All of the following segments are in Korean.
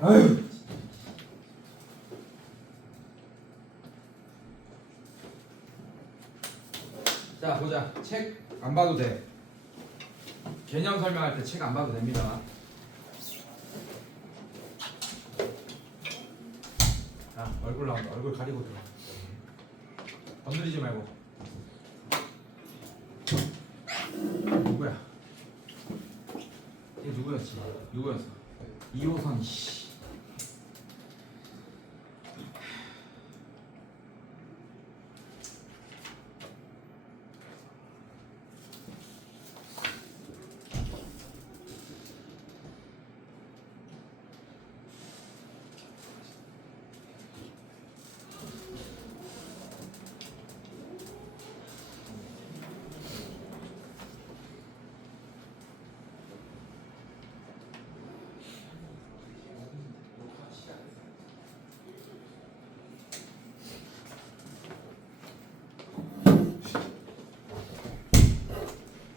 아유. 자 보자. 책 안 봐도 돼. 개념 설명할 때 책 안 봐도 됩니다. 자 얼굴 나온다. 얼굴 가리고 들어. 건드리지 말고. 누구야? 얘 누구였지? 누구였어? 2호선 씨.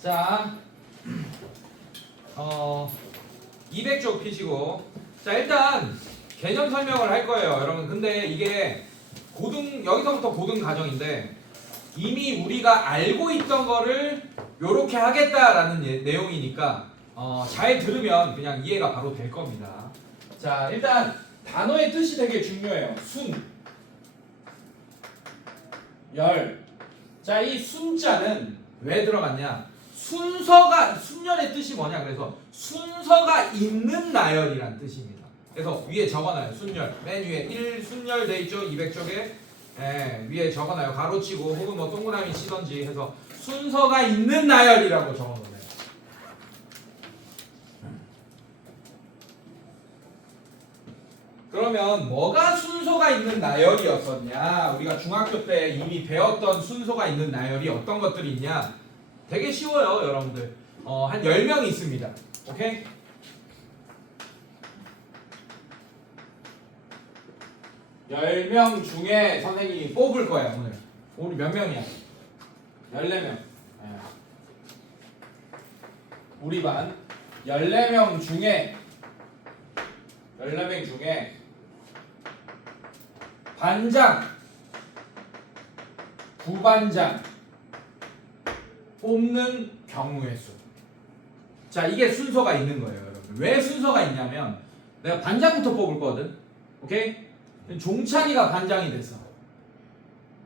자, 200쪽 피시고. 자, 일단 개념 설명을 할 거예요, 여러분. 근데 이게 여기서부터 고등 과정인데 이미 우리가 알고 있던 거를 요렇게 하겠다라는 내용이니까 잘 들으면 그냥 이해가 바로 될 겁니다. 자, 일단 단어의 뜻이 되게 중요해요. 순, 열. 자, 이 순자는 왜 들어갔냐? 순열의 뜻이 뭐냐? 그래서 순서가 있는 나열이란 뜻입니다. 그래서 위에 적어놔요. 순열. 맨 위에 1순열 돼 있죠? 200쪽에. 위에 적어놔요. 가로치고 혹은 뭐 동그라미 치던지 해서 순서가 있는 나열이라고 적어놓아요. 그러면 뭐가 순서가 있는 나열이었었냐? 우리가 중학교 때 이미 배웠던 순서가 있는 나열이 어떤 것들이 있냐? 되게 쉬워요, 여러분들. 한 10명이 있습니다. 오케이? 열 명 중에 선생님이 뽑을 거야, 오늘. 우리 몇 명이야? 14명. 우리 반 14명 중에 반장, 부반장 뽑는 경우의 수. 자, 이게 순서가 있는 거예요, 여러분. 왜 순서가 있냐면 내가 반장부터 뽑을 거거든. 오케이? 종찬이가 반장이 됐어.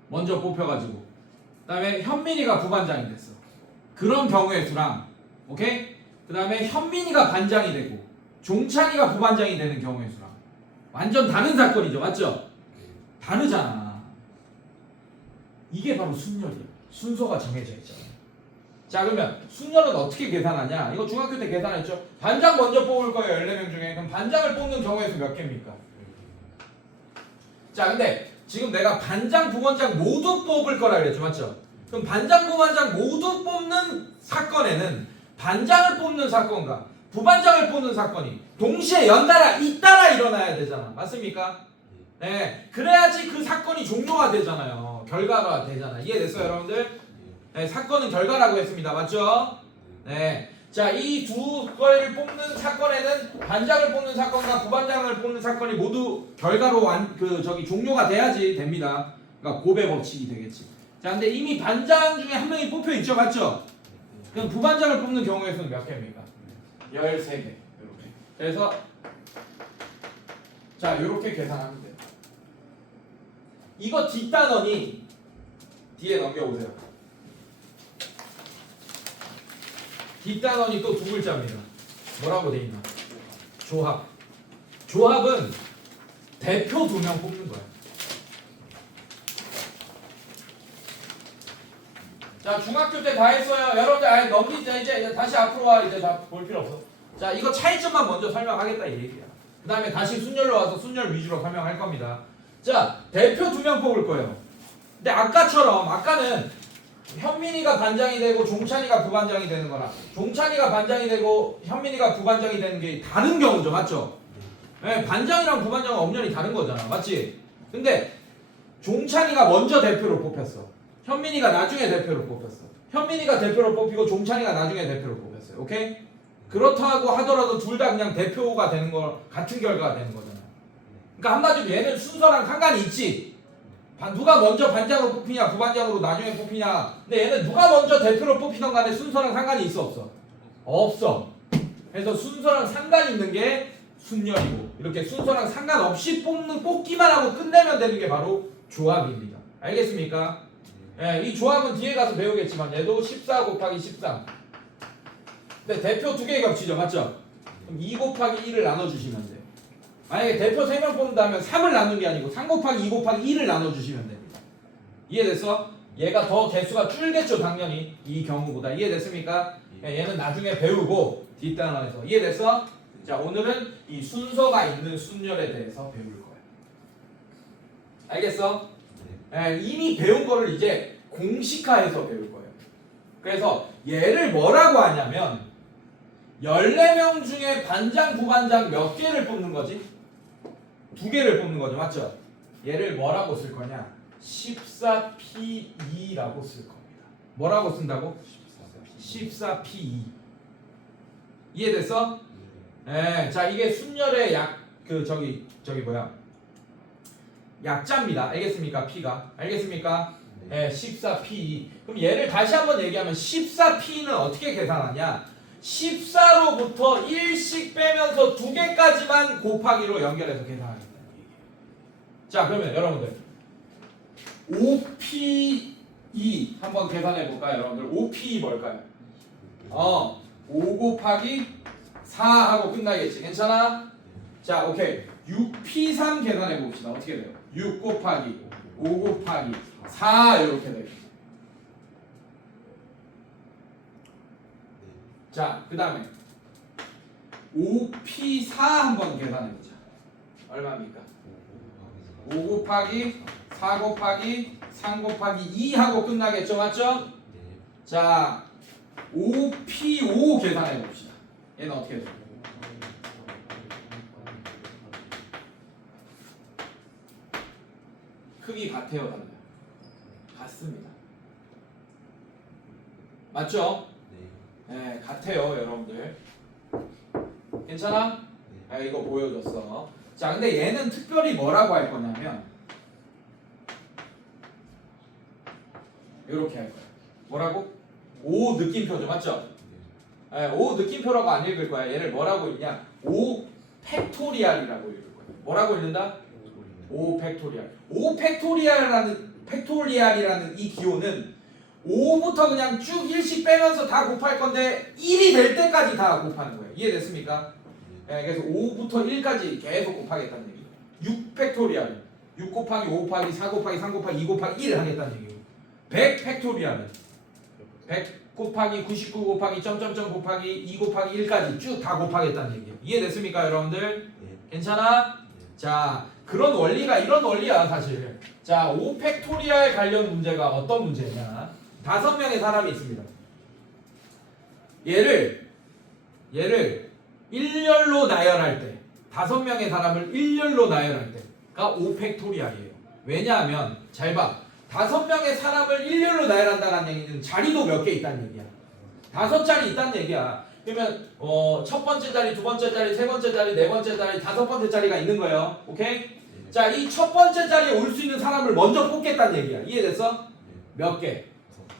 먼저 뽑혀가지고. 그 다음에 현민이가 부반장이 됐어. 그런 경우의 수랑, 오케이? 그 다음에 현민이가 반장이 되고 종찬이가 부반장이 되는 경우의 수랑 완전 다른 사건이죠, 맞죠? 다르잖아. 이게 바로 순열이야. 순서가 정해져 있잖아. 자, 그러면 순열은 어떻게 계산하냐? 이거 중학교 때 계산했죠? 반장 먼저 뽑을 거예요, 14명 중에. 그럼 반장을 뽑는 경우의 수 몇 개입니까? 자, 근데 지금 내가 반장, 부반장 모두 뽑을 거라 그랬죠, 맞죠? 그럼 반장, 부반장 모두 뽑는 사건에는 반장을 뽑는 사건과 부반장을 뽑는 사건이 동시에 연달아 잇따라 일어나야 되잖아. 맞습니까? 네, 그래야지 그 사건이 종료가 되잖아요. 결과가 되잖아. 이해됐어요, 여러분들? 네, 사건은 결과라고 했습니다. 맞죠? 네. 자, 이 두 걸 뽑는 사건에는 반장을 뽑는 사건과 부반장을 뽑는 사건이 모두 결과로 종료가 돼야지 됩니다. 그러니까 고배 법칙이 되겠지. 자, 근데 이미 반장 중에 한 명이 뽑혀 있죠, 맞죠? 그럼 부반장을 뽑는 경우의 수는 몇 개입니까? 13개. 이렇게. 그래서 자, 이렇게 계산하면 돼요. 이거 뒷단원이 뒤에 넘겨보세요. 뒷단원이 또 두 글자입니다. 뭐라고 돼 있나? 조합. 조합은 대표 2명 뽑는 거야. 자, 중학교 때 다 했어요. 여러분들 아예 넘기자. 이제 다시 앞으로 와. 이제 다 볼 필요 없어. 자, 이거 차이점만 먼저 설명하겠다 이 얘기야. 그 다음에 다시 순열로 와서 순열 위주로 설명할 겁니다. 자, 대표 2명 뽑을 거예요. 근데 아까는 현민이가 반장이 되고 종찬이가 부반장이 되는 거랑 종찬이가 반장이 되고 현민이가 부반장이 되는 게 다른 경우죠, 맞죠? 네, 반장이랑 부반장은 엄연히 다른 거잖아, 맞지? 근데 종찬이가 먼저 대표로 뽑혔어. 현민이가 나중에 대표로 뽑혔어. 현민이가 대표로 뽑히고 종찬이가 나중에 대표로 뽑혔어요. 오케이? 그렇다고 하더라도 둘 다 그냥 대표가 되는 거 같은 결과가 되는 거잖아. 그러니까 한마디로 얘는 순서랑 상관이 있지. 누가 먼저 반장으로 뽑히냐 부반장으로 나중에 뽑히냐. 근데 얘는 누가 먼저 대표로 뽑히던 간에 순서랑 상관이 있어 없어? 없어. 그래서 순서랑 상관 있는 게 순열이고 이렇게 순서랑 상관없이 뽑기만 하고 끝내면 되는 게 바로 조합입니다. 알겠습니까? 예, 이 조합은 뒤에 가서 배우겠지만 얘도 14 곱하기 13. 근데 대표 두 개 겹치죠, 맞죠? 그럼 2 곱하기 1을 나눠주시면 돼요. 만약에 대표 3명 뽑는다면 3을 나눈 게 아니고 3 곱하기 2 곱하기 1을 나눠주시면 됩니다. 이해됐어? 얘가 더 개수가 줄겠죠, 당연히 이 경우보다. 이해됐습니까? 예, 얘는 나중에 배우고 뒷단원에서. 이해됐어? 자, 오늘은 이 순서가 있는 순열에 대해서 배울 거예요. 알겠어? 예, 이미 배운 거를 이제 공식화해서 배울 거예요. 그래서 얘를 뭐라고 하냐면 14명 중에 반장, 부반장 몇 개를 뽑는 거지? 2개를 뽑는 거죠. 맞죠? 얘를 뭐라고 쓸 거냐? 14P2라고 쓸 겁니다. 뭐라고 쓴다고? 14P2. 이해됐어? 네. 자, 이게 순열의 약자입니다. 알겠습니까? P가. 알겠습니까? 네, 14P2. 그럼 얘를 다시 한번 얘기하면 14P는 어떻게 계산하냐? 14로부터 1씩 빼면서 2개까지만 곱하기로 연결해서 계산하겠다. 자, 그러면 여러분들 5P2 한번 계산해 볼까요? 여러분들 5P2 뭘까요? 5 곱하기 4 하고 끝나겠지. 괜찮아? 자, 오케이. 6P3 계산해 봅시다. 어떻게 돼요? 6 곱하기 5 곱하기 4 이렇게 되겠죠. 자, 그 다음에 5P4 한번 계산해보자. 얼마입니까? 5 곱하기 4 곱하기 3 곱하기 2 하고 끝나겠죠? 맞죠? 자, 5P5 계산해봅시다. 얘는 어떻게 돼요? 크기 같아요? 달라요? 같습니다. 맞죠? 네, 같아요, 여러분들. 괜찮아? 네, 이거 보여줬어. 자, 근데 얘는 특별히 뭐라고 할 거냐면 이렇게 할 거야. 뭐라고? O 느낌표죠, 맞죠? 네, O 느낌표라고 안 읽을 거야. 얘를 뭐라고 읽냐? O 팩토리얼이라고 읽을 거야. 뭐라고 읽는다? O 팩토리얼. O 팩토리얼이라는 이 기호는 5부터 그냥 쭉 1씩 빼면서 다 곱할 건데 1이 될 때까지 다 곱하는 거예요. 이해됐습니까? 네, 그래서 5부터 1까지 계속 곱하겠다는 얘기예요. 6 팩토리얼. 6 곱하기 5 곱하기 4 곱하기 3 곱하기 2 곱하기 1을 하겠다는 얘기예요. 100 팩토리얼은 100 곱하기 99 곱하기 점점점 곱하기 2 곱하기 1까지 쭉 다 곱하겠다는 얘기예요. 이해됐습니까, 여러분들? 괜찮아? 자, 그런 원리가 이런 원리야, 사실. 자, 5 팩토리얼 관련 문제가 어떤 문제냐? 5명의 사람이 있습니다. 얘를 일렬로 나열할 때 5명의 사람을 일렬로 나열할 때가 5 팩토리얼이에요. 왜냐하면 잘 봐. 5명의 사람을 일렬로 나열한다는 얘기는 자리도 몇 개 있다는 얘기야. 5자리 있다는 얘기야. 그러면 첫 번째 자리, 두 번째 자리, 세 번째 자리, 네 번째 자리, 5번째 자리가 있는 거예요. 오케이? 자, 이 첫 번째 자리에 올 수 있는 사람을 먼저 뽑겠다는 얘기야. 이해됐어? 몇 개?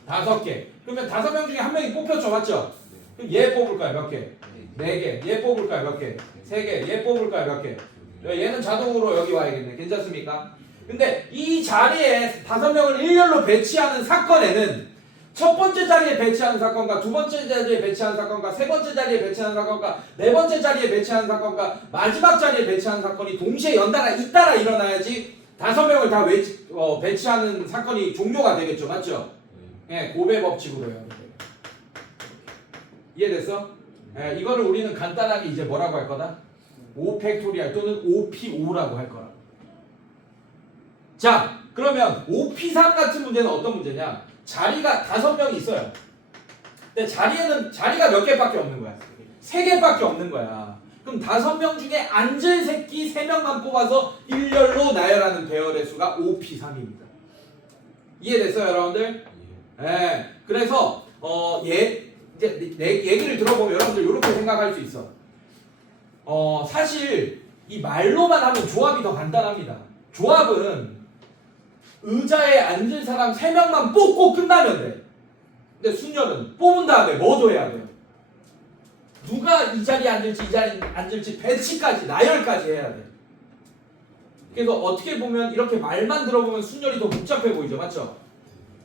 5개. 그러면 5명 중에 한 명이 뽑혔죠, 맞죠? 그럼 얘 뽑을까요, 몇 개? 4개. 얘 뽑을까요, 몇 개? 3개. 얘 뽑을까요, 몇 개? 얘는 자동으로 여기 와야겠네. 괜찮습니까? 근데 이 자리에 5명을 일렬로 배치하는 사건에는 첫 번째 자리에 배치하는 사건과 두 번째 자리에 배치하는 사건과 세 번째 자리에 배치하는 사건과 네 번째 자리에 배치하는 사건과 마지막 자리에 배치하는 사건이 동시에 연달아 잇따라 일어나야지 5명을 다 배치하는 사건이 종료가 되겠죠, 맞죠? 예, 고배 법칙으로 해요. 이해됐어? 예, 이거를 우리는 간단하게 이제 뭐라고 할 거다? 5 팩토리얼 또는 5P5라고 할 거라. 자, 그러면 5P3 같은 문제는 어떤 문제냐? 자리가 5명이 있어요. 근데 자리가 몇 개밖에 없는 거야? 3개밖에 없는 거야. 그럼 5명 중에 앉을 새끼 3명만 뽑아서 일렬로 나열하는 배열의 수가 5P3입니다. 이해됐어요, 여러분들? 네. 그래서 이제 내 얘기를 들어보면 여러분들 이렇게 생각할 수 있어. 사실 이 말로만 하면 조합이 더 간단합니다. 조합은 의자에 앉을 사람 3명만 뽑고 끝나면 돼. 근데 순열은 뽑은 다음에 뭐도 해야 돼요. 누가 이 자리에 앉을지 이 자리에 앉을지 배치까지 나열까지 해야 돼. 그래서 어떻게 보면 이렇게 말만 들어보면 순열이 더 복잡해 보이죠, 맞죠?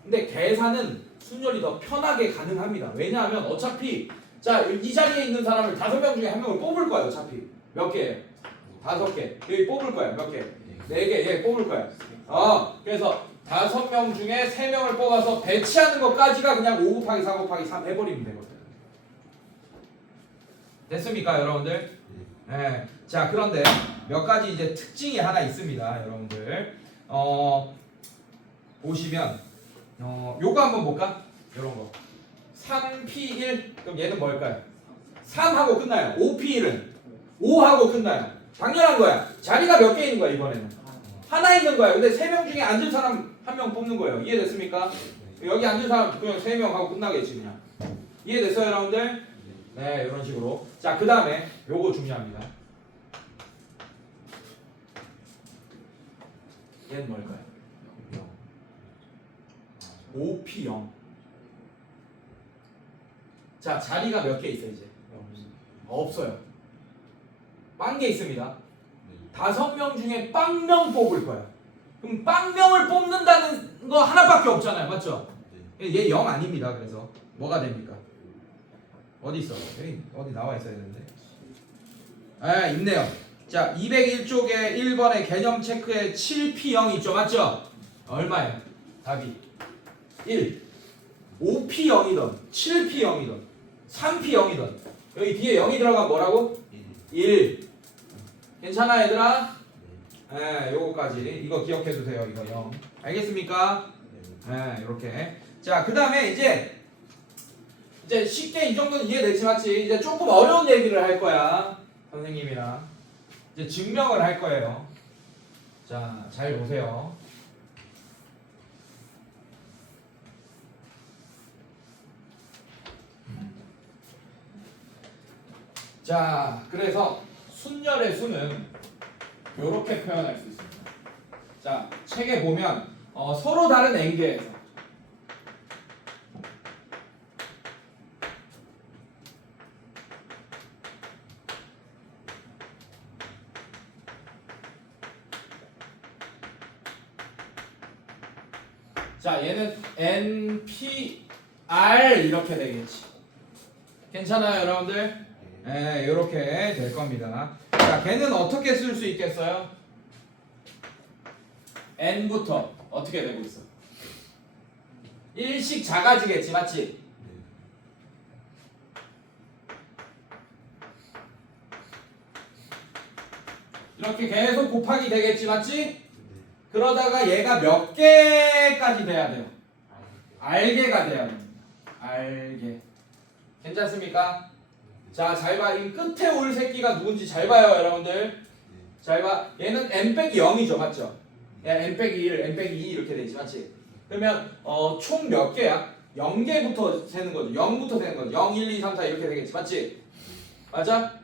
근데 계산은 순열이 더 편하게 가능합니다. 왜냐하면 어차피 자 이 자리에 있는 사람을 5명 중에 1명을 뽑을 거예요. 어차피 몇 개예요? 5개. 여기 뽑을 거야. 몇 개? 4개. 얘 뽑을 거야. 그래서 5명 중에 3명을 뽑아서 배치하는 것까지가 그냥 5 곱하기 4 곱하기 3 해버리면 되거든. 됐습니까, 여러분들? 네. 자, 그런데 몇 가지 이제 특징이 하나 있습니다, 여러분들. 보시면 요거 한번 볼까? 요런 거. 3P1 그럼 얘는 뭘까요? 3하고 끝나요. 5P1은 5하고 끝나요. 당연한 거야. 자리가 몇 개 있는 거야, 이번에는? 하나 있는 거야. 근데 3명 중에 앉을 사람 1명 뽑는 거예요. 이해됐습니까? 여기 앉을 사람 그냥 3명 하고 끝나겠지, 그냥. 이해됐어요, 여러분들? 네, 이런 식으로. 자, 그 다음에 요거 중요합니다. 얘는 뭘까요? 5P0. 자, 자리가 몇 개 있어요, 이제? 없어요. 빵개 있습니다. 5명 중에 빵명 뽑을 거야. 그럼 빵명을 뽑는다는 거 하나밖에 없잖아요, 맞죠? 얘 0 아닙니다. 그래서 뭐가 됩니까? 어디 있어? 여기 어디 나와 있어야 되는데. 아, 있네요. 자, 201쪽에 1번에 개념 체크에 7P0 있죠, 맞죠? 얼마예요? 답이 1. 5P0이든 7P0이든 3P0이든 여기 뒤에 0이 들어가면 뭐라고? 1. 괜찮아, 얘들아? 네, 요거까지 이거 기억해 두세요. 이거 0. 알겠습니까? 네, 이렇게. 자, 그 다음에 이제 쉽게 이 정도는 이해되지, 맞지? 이제 조금 어려운 얘기를 할 거야, 선생님이랑. 이제 증명을 할 거예요. 자, 잘 보세요. 자, 그래서 순열의 수는 이렇게 표현할 수 있습니다. 자, 책에 보면 서로 다른 앵계에서 자, 얘는 NPR 이렇게 되겠지. 괜찮아요, 여러분들? 네, 이렇게 될 겁니다. 자, 걔는 어떻게 쓸 수 있겠어요? N부터 어떻게 되고 있어? 1씩 작아지겠지, 맞지? 이렇게 계속 곱하기 되겠지, 맞지? 그러다가 얘가 몇 개까지 돼야 돼요? R개가 돼야 됩니다. R개. 괜찮습니까? 자, 잘 봐. 이 끝에 올 새끼가 누군지 잘 봐요, 여러분들. 잘 봐. 얘는 n-0이죠, 맞죠? n-1, n-2 이렇게 되지, 맞지? 그러면 총 몇 개야? 0개부터 세는 거죠. 0부터 세는 거죠. 0, 1, 2, 3, 4 이렇게 되겠지, 맞지? 맞아?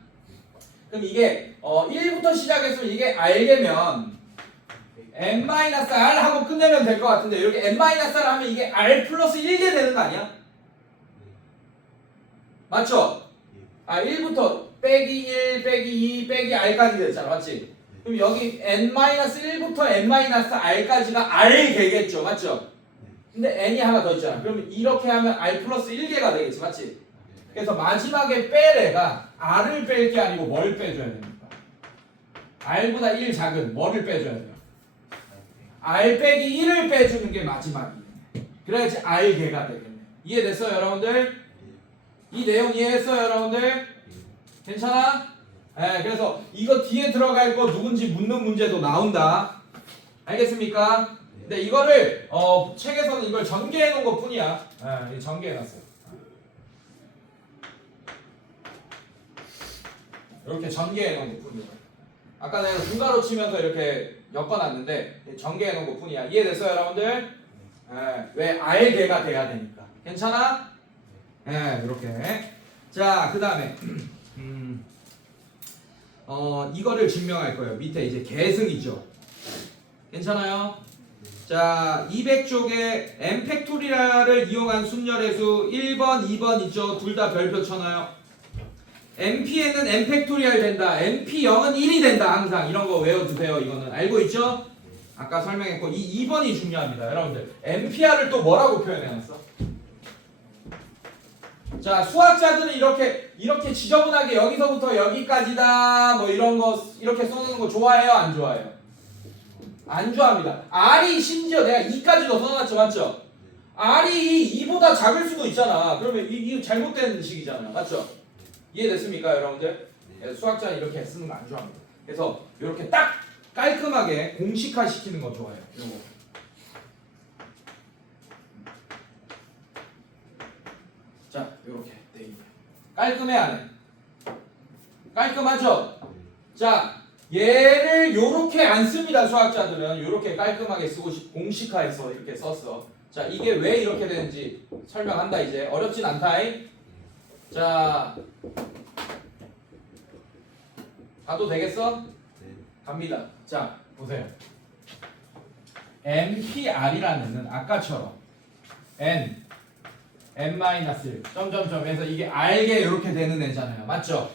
그럼 이게 1부터 시작해서 이게 R개면 n-r 하고 끝내면 될 것 같은데 이렇게 n-r 하면 이게 r 플러스 1개 되는 거 아니야? 맞죠? 1부터 빼기 1, 빼기 2, 빼기 r까지 됐잖아, 맞지? 그럼 여기 n-1부터 n-r까지가 r개겠죠, 맞죠? 근데 n이 하나 더 있잖아. 그러면 이렇게 하면 r 플러스 1개가 되겠지, 맞지? 그래서 마지막에 뺄 애가 r을 뺄 게 아니고 뭘 빼줘야 됩니까? r보다 1 작은 뭐를 빼줘야 돼요? r 빼기 1을 빼주는 게 마지막이네. 그래야지 r개가 되겠네. 이해됐어요, 여러분들? 이 내용 이해했어요, 여러분들? 괜찮아? 네, 그래서 이거 뒤에 들어갈 거 누군지 묻는 문제도 나온다. 알겠습니까? 근데 이거를 책에서는 이걸 전개해 놓은 것 뿐이야. 네, 전개해 놨어요. 이렇게 전개해 놓은 것 뿐이야. 아까 내가 분가로 치면서 이렇게 엮어놨는데 전개해 놓은 것 뿐이야. 이해됐어요, 여러분들? 네, 왜 R개가 돼야 되니까. 괜찮아? 예, 이렇게. 자, 그 다음에 이거를 증명할 거예요. 밑에 이제 계승이죠. 괜찮아요? 자, 200쪽에 n 팩토리얼을 이용한 순열의 수 1번, 2번 있죠. 둘 다 별표 쳐놔요. npn은 n 팩토리얼 된다. np0은 1이 된다. 항상 이런 거 외워두세요. 이거는 알고 있죠? 아까 설명했고 이 2번이 중요합니다. 여러분들 npr을 또 뭐라고 표현해놨어? 자, 수학자들은 이렇게 지저분하게 여기서부터 여기까지다 뭐 이런 거 이렇게 써놓는 거 좋아해요? 안 좋아해요? 안 좋아합니다. R이 심지어 내가 2까지도 써놨죠, 맞죠? R이 2보다 작을 수도 있잖아. 그러면 이 잘못된 식이잖아요, 맞죠? 이해됐습니까, 여러분들? 그래서 수학자는 이렇게 쓰는 거 안 좋아합니다. 그래서 이렇게 딱 깔끔하게 공식화 시키는 거 좋아해요. 요거. 자, 이렇게 돼 있네요. 깔끔해 안 해? 깔끔하죠? 자, 얘를 요렇게 안 씁니다. 수학자들은 요렇게 깔끔하게 쓰고 공식화해서 이렇게 썼어. 자, 이게 왜 이렇게 되는지 설명한다. 이제 어렵진 않다잉. 자, 가도 되겠어? 갑니다. 자, 보세요. npr이라는 애는 아까처럼 n-1 점점점에서 이게 r게 이렇게 되는 애잖아요. 맞죠?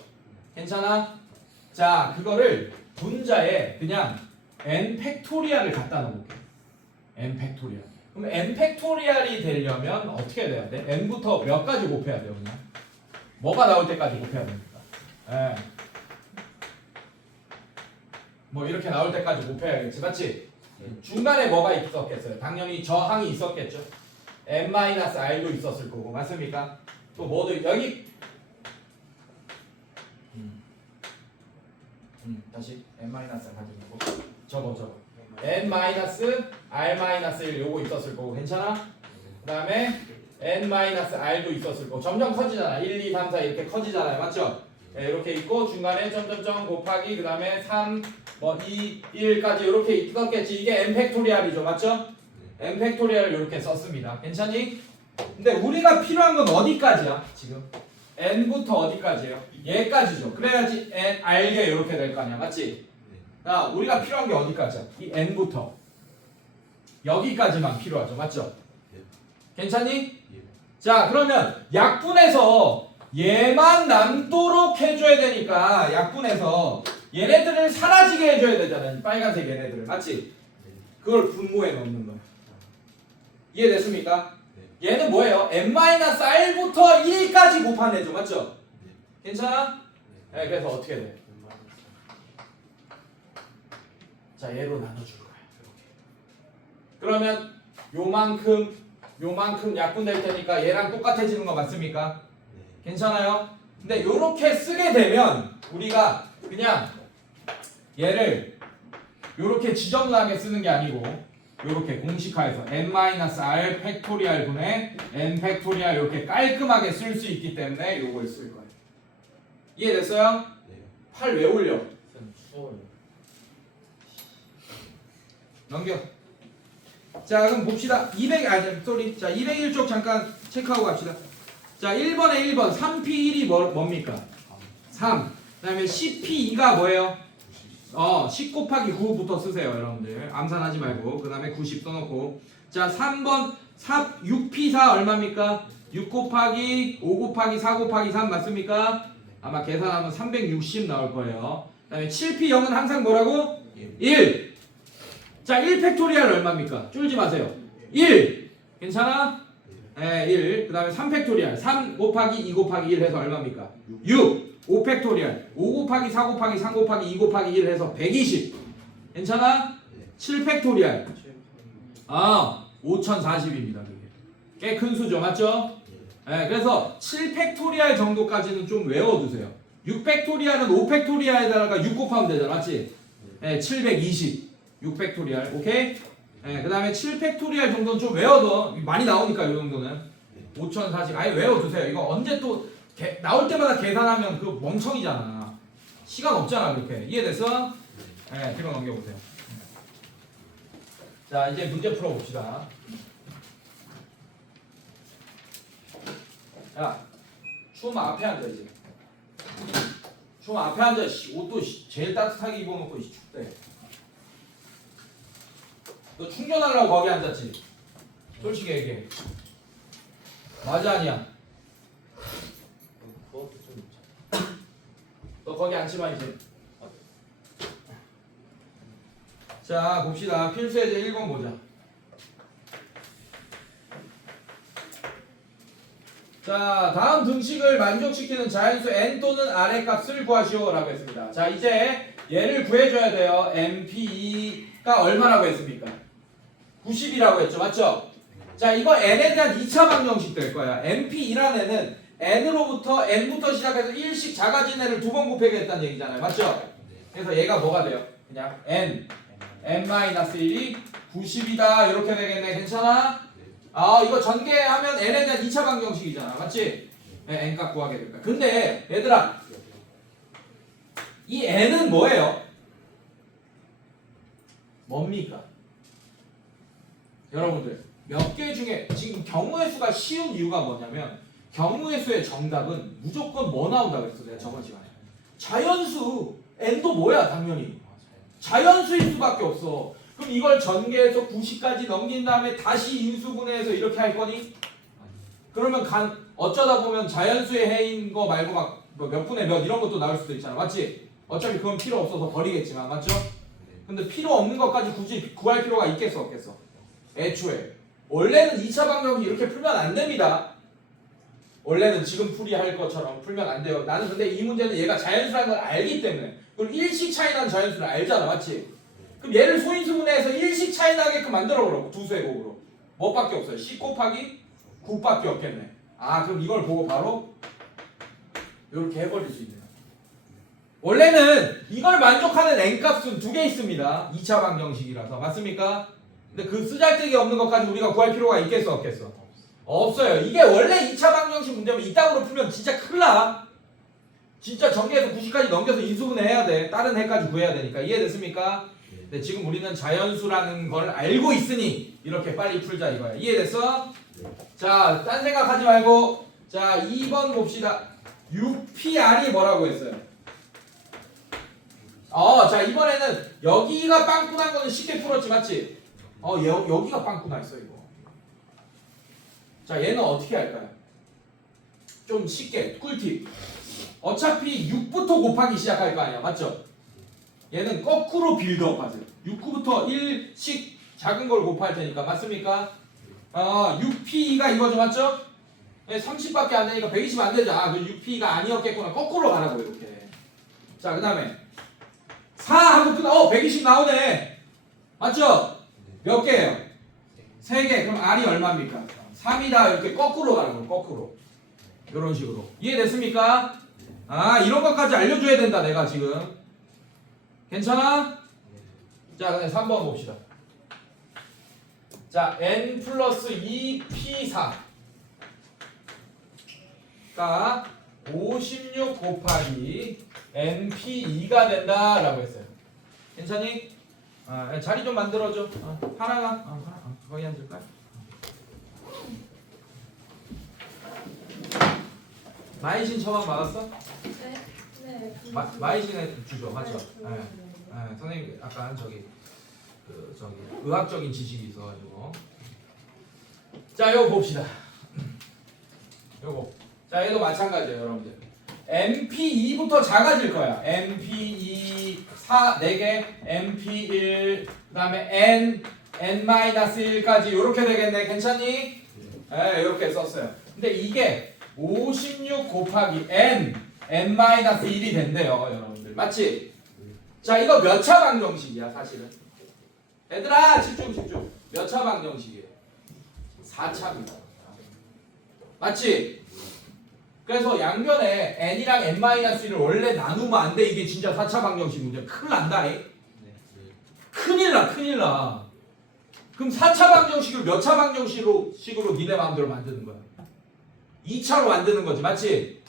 괜찮아? 자, 그거를 분자에 그냥 n 팩토리얼을 갖다 놓을게. n 팩토리얼. 그럼 n 팩토리얼이 되려면 어떻게 돼야 돼? n부터 몇 가지 곱해야 돼요, 그냥? 뭐가 나올 때까지 곱해야 됩니까? 예. 뭐 이렇게 나올 때까지 곱해야겠지, 맞지? 중간에 뭐가 있었겠어요? 당연히 저항이 있었겠죠. n-r도 있었을 거고, 맞습니까? 또 뭐도 여기 다시 n-r 가지고 저거 n-r-1 요거 있었을 거고, 괜찮아? 그 다음에 n-r도 있었을 거고, 점점 커지잖아. 1, 2, 3, 4 이렇게 커지잖아요, 맞죠? 네, 이렇게 있고 중간에 점점점 곱하기 그 다음에 3, 뭐 2, 1까지 이렇게 있었겠지. 이게 n 팩토리얼이죠, 맞죠? n 팩토리얼을 이렇게 썼습니다. 괜찮니? 근데 우리가 필요한 건 어디까지야? 지금 n부터 어디까지예요? 얘까지죠. 그래야지 n r게 이렇게 될 거 아니야, 맞지? 자, 우리가 필요한 게 어디까지야? 이 n부터 여기까지만 필요하죠, 맞죠? 괜찮니? 자, 그러면 약분해서 얘만 남도록 해줘야 되니까 약분해서 얘네들을 사라지게 해줘야 되잖아요. 빨간색 얘네들을, 맞지? 그걸 분모에 넣는 거야. 이해됐습니까? 얘는 뭐예요? n-r부터 1까지 곱한 애죠, 맞죠? 괜찮아? 네, 그래서 어떻게 돼? 자, 얘로 나눠줄 거야. 이렇게. 그러면 요만큼 약분될 테니까 얘랑 똑같아지는 거 맞습니까? 괜찮아요? 근데 요렇게 쓰게 되면 우리가 그냥 얘를 요렇게 지저분하게 쓰는 게 아니고 요렇게 공식화해서 n-r 팩토리얼 분의 n 팩토리얼 이렇게 깔끔하게 쓸 수 있기 때문에 요걸 쓸 거예요. 이해됐어요? 팔 왜 올려? 넘겨. 자, 그럼 봅시다. 201쪽 잠깐 체크하고 갑시다. 자, 1번에 1번 3p1이 뭡니까? 3. 그 다음에 10p2가 뭐예요? 10 곱하기 9부터 쓰세요, 여러분들. 암산하지 말고. 그 다음에 90 써놓고. 자, 3번 6p4 얼마입니까? 6 곱하기 5 곱하기 4 곱하기 3 맞습니까? 아마 계산하면 360 나올 거예요. 그 다음에 7p0은 항상 뭐라고? 1. 자, 1 팩토리얼 얼마입니까? 쫄지 마세요. 1. 괜찮아? 네, 1. 그 다음에 3 팩토리얼. 3 곱하기 2 곱하기 1 해서 얼마입니까? 6. 5 팩토리얼. 5 곱하기 4 곱하기 3 곱하기 2 곱하기 1 해서 120. 괜찮아? 7 팩토리얼. 5040입니다. 그게. 꽤 큰 수죠. 맞죠? 네, 그래서 7 팩토리얼 정도까지는 좀 외워두세요. 6 팩토리얼은 5 팩토리얼에다가 6 곱하면 되잖아. 맞지? 네, 720. 6 팩토리얼. 오케이? 네, 그 다음에 7 팩토리얼 정도는 좀 외워둬. 많이 나오니까 이 정도는. 5040. 아예 외워두세요. 이거 언제 또 나올 때마다 계산하면 그 멍청이잖아. 시간 없잖아. 그렇게. 이해됐어? 네, 뒤로 넘겨보세요. 자, 이제 문제 풀어봅시다. 자, 좀 앞에 앉아 이제. 좀 앞에 앉아. 옷도 제일 따뜻하게 입어놓고 춥대. 너 충전하려고 거기 앉았지? 솔직히 얘기해. 맞아 아니야? 너 거기 앉지 마 이제. 자 봅시다. 필수예제 1번 보자. 자 다음 등식을 만족시키는 자연수 n 또는 r의 값을 구하시오 라고 했습니다. 자 이제 얘를 구해줘야 돼요. MP가 얼마라고 했습니까? 90이라고 했죠. 맞죠? 자 이거 n에 대한 2차 방정식 될 거야. MP2라는 애는 n으로부터 n부터 시작해서 1씩 작아진 애를 두 번 곱하겠다는 얘기잖아요. 맞죠? 그래서 얘가 뭐가 돼요? 그냥 n-1이 90이다 이렇게 되겠네. 괜찮아? 아 이거 전개하면 n에 대한 2차 방정식이잖아. 맞지? 네, n값 구하게 될 거야. 근데 얘들아 이 n은 뭐예요? 뭡니까? 여러분들 몇 개 중에 지금 경우의 수가 쉬운 이유가 뭐냐면 경우의 수의 정답은 무조건 뭐 나온다고 했어 내가 저번 시간에 자연수 n도 뭐야 당연히 자연수일 수밖에 없어. 그럼 이걸 전개해서 90까지 넘긴 다음에 다시 인수분해해서 이렇게 할 거니? 그러면 어쩌다 보면 자연수의 해인 거 말고 막 몇 분의 몇 이런 것도 나올 수도 있잖아. 맞지? 어차피 그건 필요 없어서 버리겠지만 맞죠? 근데 필요 없는 것까지 굳이 구할 필요가 있겠어 없겠어? 애초에 원래는 2차 방정식 이렇게 풀면 안 됩니다. 원래는 지금 풀이할 것처럼 풀면 안 돼요. 나는 근데 이 문제는 얘가 자연수라는 걸 알기 때문에 그리고 1식 차이 나는 자연수를 알잖아. 맞지? 그럼 얘를 소인수분해해서 1식 차이 나게끔 만들어보라고. 두 수의 곱으로 뭐밖에 없어요? 10 곱하기 9밖에 없겠네. 아 그럼 이걸 보고 바로 이렇게 해버릴 수 있네요. 원래는 이걸 만족하는 n값은 두 개 있습니다. 2차 방정식이라서. 맞습니까? 근데 그 쓰잘데기 없는 것까지 우리가 구할 필요가 있겠어 없겠어? 없어요. 이게 원래 2차 방정식 문제면 이따구로 풀면 진짜 큰일 나. 진짜 전개해서 90까지 넘겨서 인수분해 해야 돼. 다른 해까지 구해야 되니까. 이해됐습니까? 네, 지금 우리는 자연수라는 걸 알고 있으니 이렇게 빨리 풀자 이거야. 이해됐어? 자, 딴 생각하지 말고 자 2번 봅시다. UPR이 뭐라고 했어요? 자 이번에는 여기가 빵꾸난 거는 쉽게 풀었지 맞지? 여기가 빵꾸나 있어 이거. 자 얘는 어떻게 할까요? 좀 쉽게 꿀팁. 어차피 6부터 곱하기 시작할 거 아니야 맞죠? 얘는 거꾸로 빌드업 하세요. 6부터 1씩 작은 걸 곱할 테니까 맞습니까? 6P가 이거죠 맞죠? 30밖에 안 되니까 120 안 되죠. 그 6P가 아니었겠구나. 거꾸로 가라고 이렇게. 자 그 다음에 4 하고 끝나 120 나오네. 맞죠? 몇 개예요? 3개. 그럼 R이 얼마입니까? 3이다. 이렇게 거꾸로 가는 거예요. 거꾸로. 이런 식으로. 이해됐습니까? 이런 것까지 알려줘야 된다. 내가 지금. 괜찮아? 자, 그다음에 3번 봅시다. 자, n 플러스 2p4가 56 곱하기 np2가 된다라고 했어요. 괜찮니? 자리 좀 만들어줘. 하나가. 거기 앉을까? 마이신 처방 받았어? 네. 마이신에 주죠, 맞죠? 네. 선생님 약간 저기 의학적인 지식이 있어가지고. 자, 요거 봅시다. 요거. 자, 얘도 마찬가지예요, 여러분들. MP2부터 작아질 거야. MP2 4개, MP1 그다음에 n-1까지 이렇게 되겠네. 괜찮니? 네, 이렇게 썼어요. 근데 이게 56 곱하기 n-1이 된대요, 여러분들. 맞지? 자, 이거 몇 차 방정식이야, 사실은? 얘들아, 집중. 몇 차 방정식이에요? 4차입니다. 맞지? 그래서 양변에 n이랑 n-1을 원래 나누면 안 돼. 이게 진짜 4차 방정식 문제. 큰일 난다. 큰일 나. 그럼 4차 방정식을 몇 차 방정식으로 니네 마음대로 만드는 거야? 2차로 만드는 거지. 맞지?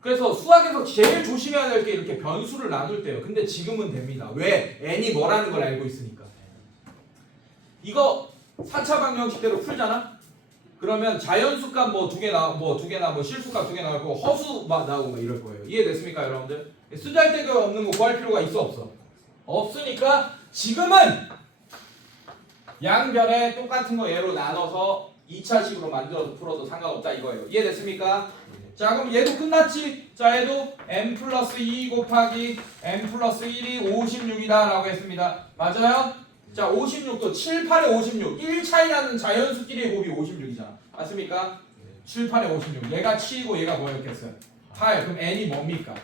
그래서 수학에서 제일 조심해야 될 게 이렇게 변수를 나눌 때요. 근데 지금은 됩니다. 왜? n이 뭐라는 걸 알고 있으니까. 이거 4차 방정식대로 풀잖아? 그러면 자연수값 뭐 두 개나 뭐 실수값 두 개 나오고 허수 막 나오고 막 이럴 거예요. 이해됐습니까, 여러분들? 쓰잘데기 없는 거 구할 필요가 있어 없어? 없으니까 지금은 양변에 똑같은 거 얘로 나눠서 2차식으로 만들어서 풀어도 상관없다 이거예요. 이해됐습니까? 자, 그럼 얘도 끝났지? 자, 얘도 m 플러스 2 곱하기 m 플러스 1이 56이다 라고 했습니다. 맞아요? 자, 56도 7, 8에 56 1 차이 나는 자연수끼리의 곱이 56이잖아. 맞습니까? 7, 8에 56 얘가 7이고 얘가 뭐였겠어요? 8. 그럼 n이 뭡니까?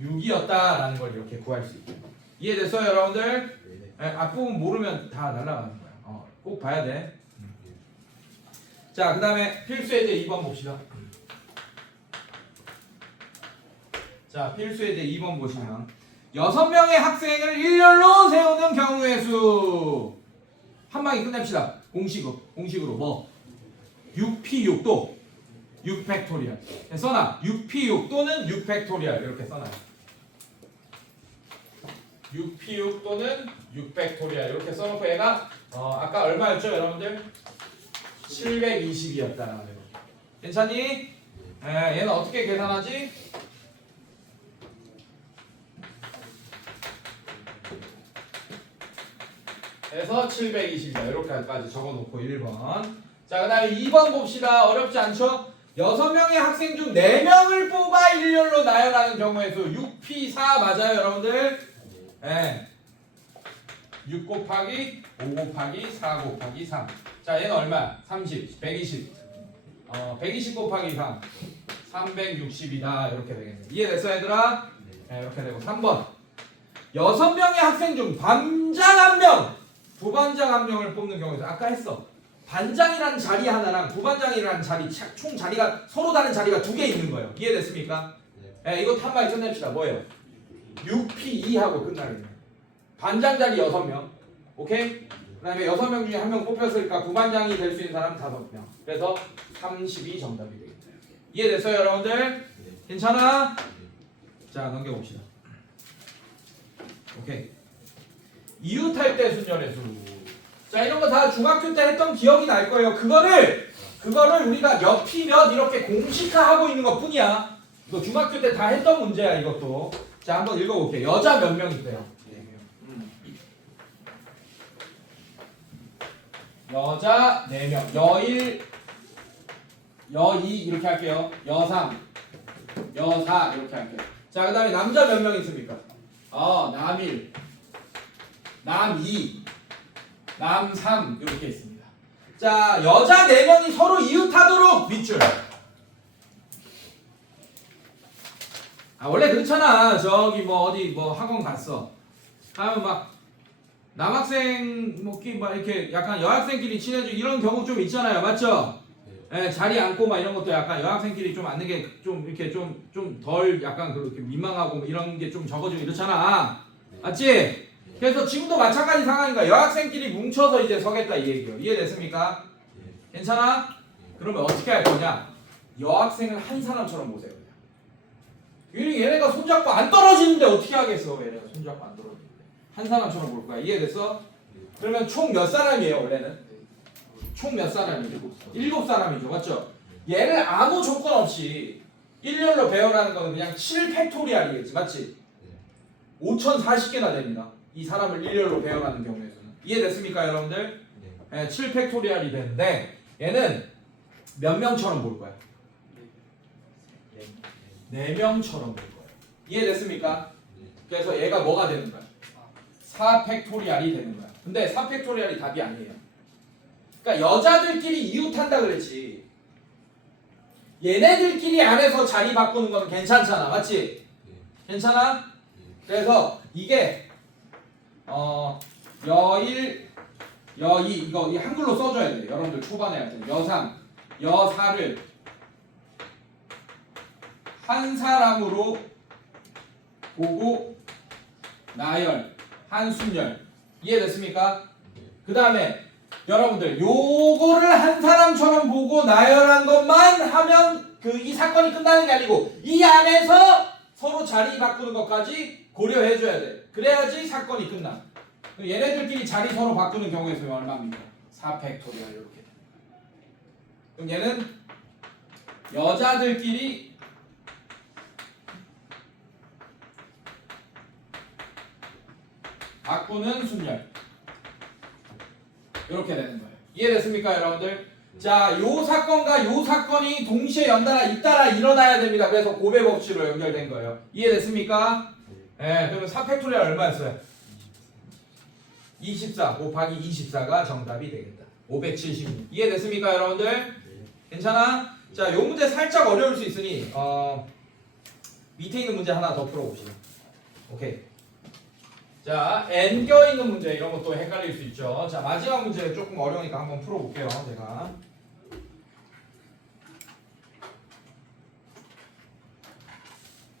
6이었다라는 걸 이렇게 구할 수 있게. 이해됐어요, 여러분들? 네, 앞부분 모르면 다 날아가는 거야. 꼭 봐야 돼. 자, 그 다음에 필수 예제 2번 봅시다. 자, 필수 예제 2번 보시면 6명의 학생을 일렬로 세우는 경우의 수. 한 방에 끝냅시다. 공식으로 뭐? 6p6도 6팩토리얼. 써놔. 6p6 또는 6팩토리얼 이렇게 써놔요. 6p6 또는 6팩토리얼 이렇게 써놓고 얘가 아까 얼마였죠, 여러분들? 720이었다. 괜찮니? 얘는 어떻게 계산하지? 그래서 720이다. 이렇게까지 적어놓고 1번. 자, 그 다음에 2번 봅시다. 어렵지 않죠? 6명의 학생 중 4명을 뽑아 일렬로 나열하는 경우의 수 6p4 맞아요, 여러분들? 네. 6 곱하기 5 곱하기 4 곱하기 3. 자, 얘는 얼마야? 30, 120. 120 곱하기 3. 360이다. 이렇게 되겠네. 이해됐어, 얘들아? 네, 이렇게 되고 3번. 6명의 학생 중 반장 1명, 부반장 1명을 뽑는 경우에서 아까 했어. 반장이라는 자리 하나랑 부반장이라는 자리, 총 자리가 서로 다른 자리가 2개 있는 거예요. 이해됐습니까? 네, 이것도 한 마디 끝냅시다. 뭐예요? 6p2 하고 끝나겠네. 반장 자리 6명. 오케이? 그 다음에 6명 중에 1명 뽑혔으니까 부반장이 될 수 있는 사람 5명. 그래서 30이 정답이 되겠네요. 이해됐어요, 여러분들? 괜찮아? 자, 넘겨봅시다. 오케이. 이웃할 때 순열의 수. 자, 이런 거 다 중학교 때 했던 기억이 날 거예요. 그거를 우리가 몇 피 몇 이렇게 공식화하고 있는 것 뿐이야. 이거 중학교 때 다 했던 문제야, 이것도. 자, 한번 읽어볼게요. 여자 몇 명 있대요? 여자 4명. 여1, 여2 이렇게 할게요. 여3, 여4 이렇게 할게요. 자, 그 다음에 남자 몇 명 있습니까? 남1, 남2, 남3 이렇게 있습니다. 자, 여자 4명이 서로 이웃하도록 밑줄. 원래 그렇잖아. 저기 뭐 어디 뭐 학원 갔어. 하면 막 남학생 뭐 이렇게 약간 여학생끼리 친해지고 이런 경우 좀 있잖아요. 맞죠? 예, 자리 앉고 막 이런 것도 약간 여학생끼리 좀 앉는 게 좀 이렇게 좀 덜 약간 그렇게 민망하고 뭐 이런 게 좀 적어지고 이렇잖아. 맞지? 그래서 지금도 마찬가지 상황이니까 여학생끼리 뭉쳐서 이제 서겠다 이 얘기예요. 이해됐습니까? 괜찮아? 그러면 어떻게 할 거냐? 여학생을 한 사람처럼 보세요. 얘네가 손잡고 안 떨어지는데 어떻게 하겠어? 얘네가 손잡고 안 떨어지는데 한 사람처럼 볼 거야. 이해됐어? 그러면 총 몇 사람이에요 원래는? 총 몇 사람이죠? 7사람이죠. 맞죠? 얘를 아무 조건 없이 일렬로 배열하는 거는 그냥 7팩토리얼이겠지. 맞지? 5040개나 됩니다. 이 사람을 일렬로 배열하는 경우에서는. 이해됐습니까 여러분들? 네, 7팩토리얼이 되는데 얘는 몇 명처럼 볼 거야? 4명처럼 볼 거예요. 이해됐습니까? 그래서 얘가 뭐가 되는 거야? 4팩토리얼이 되는 거야. 근데 4팩토리얼이 답이 아니에요. 그러니까 여자들끼리 이웃한다 그랬지. 얘네들끼리 안에서 자리 바꾸는 건 괜찮잖아. 맞지? 괜찮아? 그래서 이게 여1, 여2 이거 이 한글로 써줘야 돼요. 여러분들 초반에 할 때 여3, 여4를 한 사람으로 보고 나열, 한순열. 이해됐습니까? 그 다음에 여러분들 요거를 한 사람처럼 보고 나열한 것만 하면 이 사건이 끝나는 게 아니고 이 안에서 서로 자리 바꾸는 것까지 고려해줘야 돼. 그래야지 사건이 끝나. 얘네들끼리 자리 서로 바꾸는 경우에서 얼마입니까? 4팩토리얼 이렇게. 그럼 얘는 여자들끼리 바꾸는 순열 이렇게 되는 거예요. 이해됐습니까, 여러분들? 자, 요 사건과 요 사건이 동시에 연달아 잇따라 일어나야 됩니다. 그래서 고배 법칙으로 연결된 거예요. 이해됐습니까? 네, 그러면 4팩토리얼 얼마였어요? 24 곱하기 24가 정답이 되겠다. 576. 이해됐습니까, 여러분들? 괜찮아? 자, 요 문제 살짝 어려울 수 있으니 밑에 있는 문제 하나 더 풀어봅시다. 오케이. 자, N 껴있는 문제 이런 것도 헷갈릴 수 있죠. 자, 마지막 문제 조금 어려우니까 한번 풀어볼게요. 제가.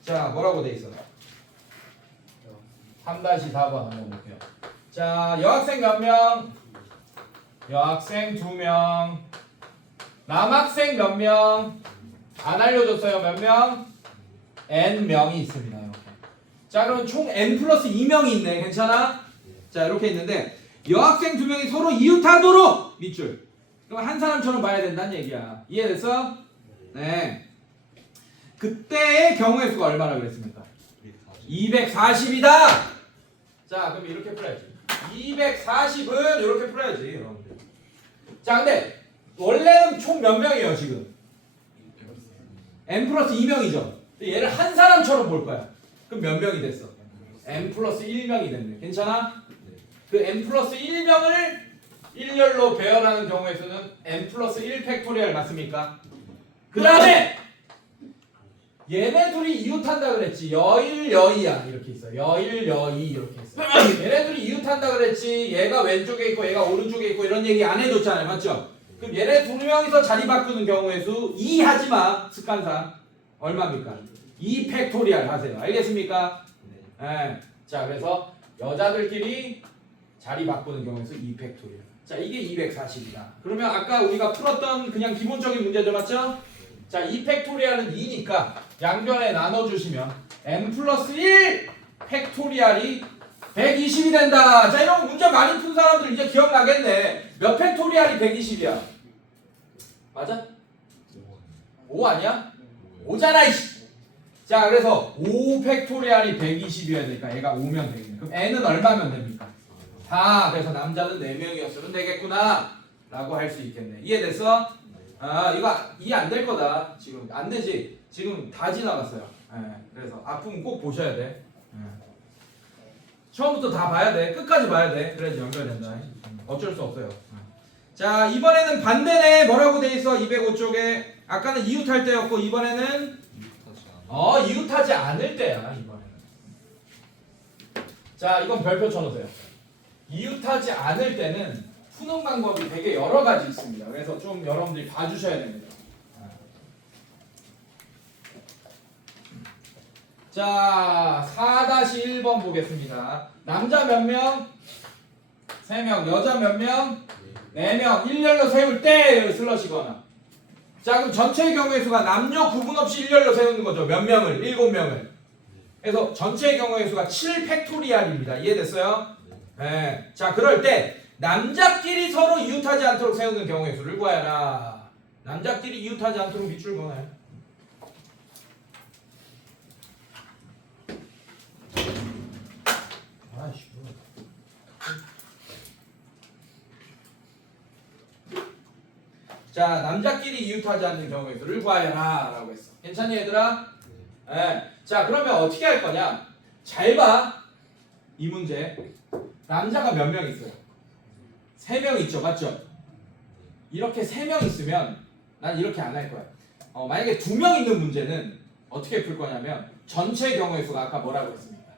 자, 뭐라고 돼 있어요? 3-4번 한번 볼게요. 자, 여학생 몇 명? 여학생 2명. 남학생 몇 명? 안 알려줬어요. 몇 명? N명이 있습니다. 이렇게. 자, 그럼 총 N 플러스 2명이 있네. 괜찮아? 자, 이렇게 있는데 여학생 2명이 서로 이웃하도록 밑줄. 그럼 한 사람처럼 봐야 된다는 얘기야. 이해됐어? 네. 그때의 경우의 수가 얼마나 그랬습니까? 240이다. 자, 그럼 이렇게 풀어야지. 240은 이렇게 풀어야지, 여러분들. 자, 근데 원래는 총 몇 명이에요, 지금? N 플러스 2명이죠. 얘를 한 사람처럼 볼 거야. 그럼 몇 명이 됐어? N 플러스 1명이 됐네. 괜찮아? 그 N 플러스 1명을 일렬로 배열하는 경우의 수는 N 플러스 1 팩토리얼 맞습니까? 그 다음에 얘네 둘이 이웃한다 그랬지. 여일 여이야 이렇게 있어. 여일 여이 이렇게 있어. 얘네 둘이 이웃한다 그랬지. 얘가 왼쪽에 있고 얘가 오른쪽에 있고 이런 얘기 안 해줬잖아요. 맞죠? 그럼 얘네 두 명이서 자리 바꾸는 경우의 수 2 하지마. 습관상 얼마입니까? 2 팩토리얼 하세요. 알겠습니까? 네. 자, 그래서 여자들끼리 자리 바꾸는 경우의 수 2 팩토리얼. 자, 이게 240이다. 그러면 아까 우리가 풀었던 그냥 기본적인 문제죠. 맞죠? 자, 2 팩토리얼은 2니까 양변에 나눠주시면 n 플러스 1 팩토리얼이 120이 된다. 자, 이런 문제 많이 푼 사람들 이제 기억나겠네. 몇 팩토리얼이 120이야? 맞아? 5 아니야? 5잖아 이씨. 자, 그래서 5 팩토리얼이 120이어야 되니까 얘가 5면 되겠네. 그럼 n은 얼마면 됩니까? 4. 그래서 남자는 4명이었으면 되겠구나 라고 할 수 있겠네. 이해됐어? 아, 이거 이해 안 될 거다. 지금 안 되지. 지금 다 지나갔어요. 그래서 아프면 꼭 보셔야 돼. 처음부터 다 봐야 돼. 끝까지 봐야 돼. 그래야지 연결된다. 어쩔 수 없어요. 자, 이번에는 반대네. 뭐라고 돼 있어? 205쪽에 아까는 이웃할 때였고 이번에는 이웃하지 않을 때야. 이번에는. 자, 이건 별표 쳐놓으세요. 이웃하지 않을 때는 푸는 방법이 되게 여러 가지 있습니다. 그래서 좀 여러분들이 봐주셔야 됩니다. 자, 4-1번 보겠습니다. 남자 몇 명? 3명. 여자 몇 명? 4명. 일렬로 세울 때 슬러시거나. 자, 그럼 전체의 경우의 수가 남녀 구분 없이 일렬로 세우는 거죠. 몇 명을? 7명을. 그래서 전체의 경우의 수가 7 팩토리얼입니다. 이해됐어요? 네. 자, 그럴 때 남자끼리 서로 이웃하지 않도록 세우는 경우의 수를 구하여라. 남자끼리 이웃하지 않도록 밑줄 그어놔요. 아이씨. 자, 남자끼리 이웃하지 않는 경우의 수를 구하여라 라고 했어. 괜찮니 얘들아? 네. 자, 그러면 어떻게 할 거냐? 잘 봐. 이 문제. 남자가 몇 명 있어요? 3명 있죠, 맞죠? 이렇게 3명 있으면 난 이렇게 안 할 거야. 만약에 2명 있는 문제는 어떻게 풀 거냐면 전체 경우의 수가 아까 뭐라고 했습니까?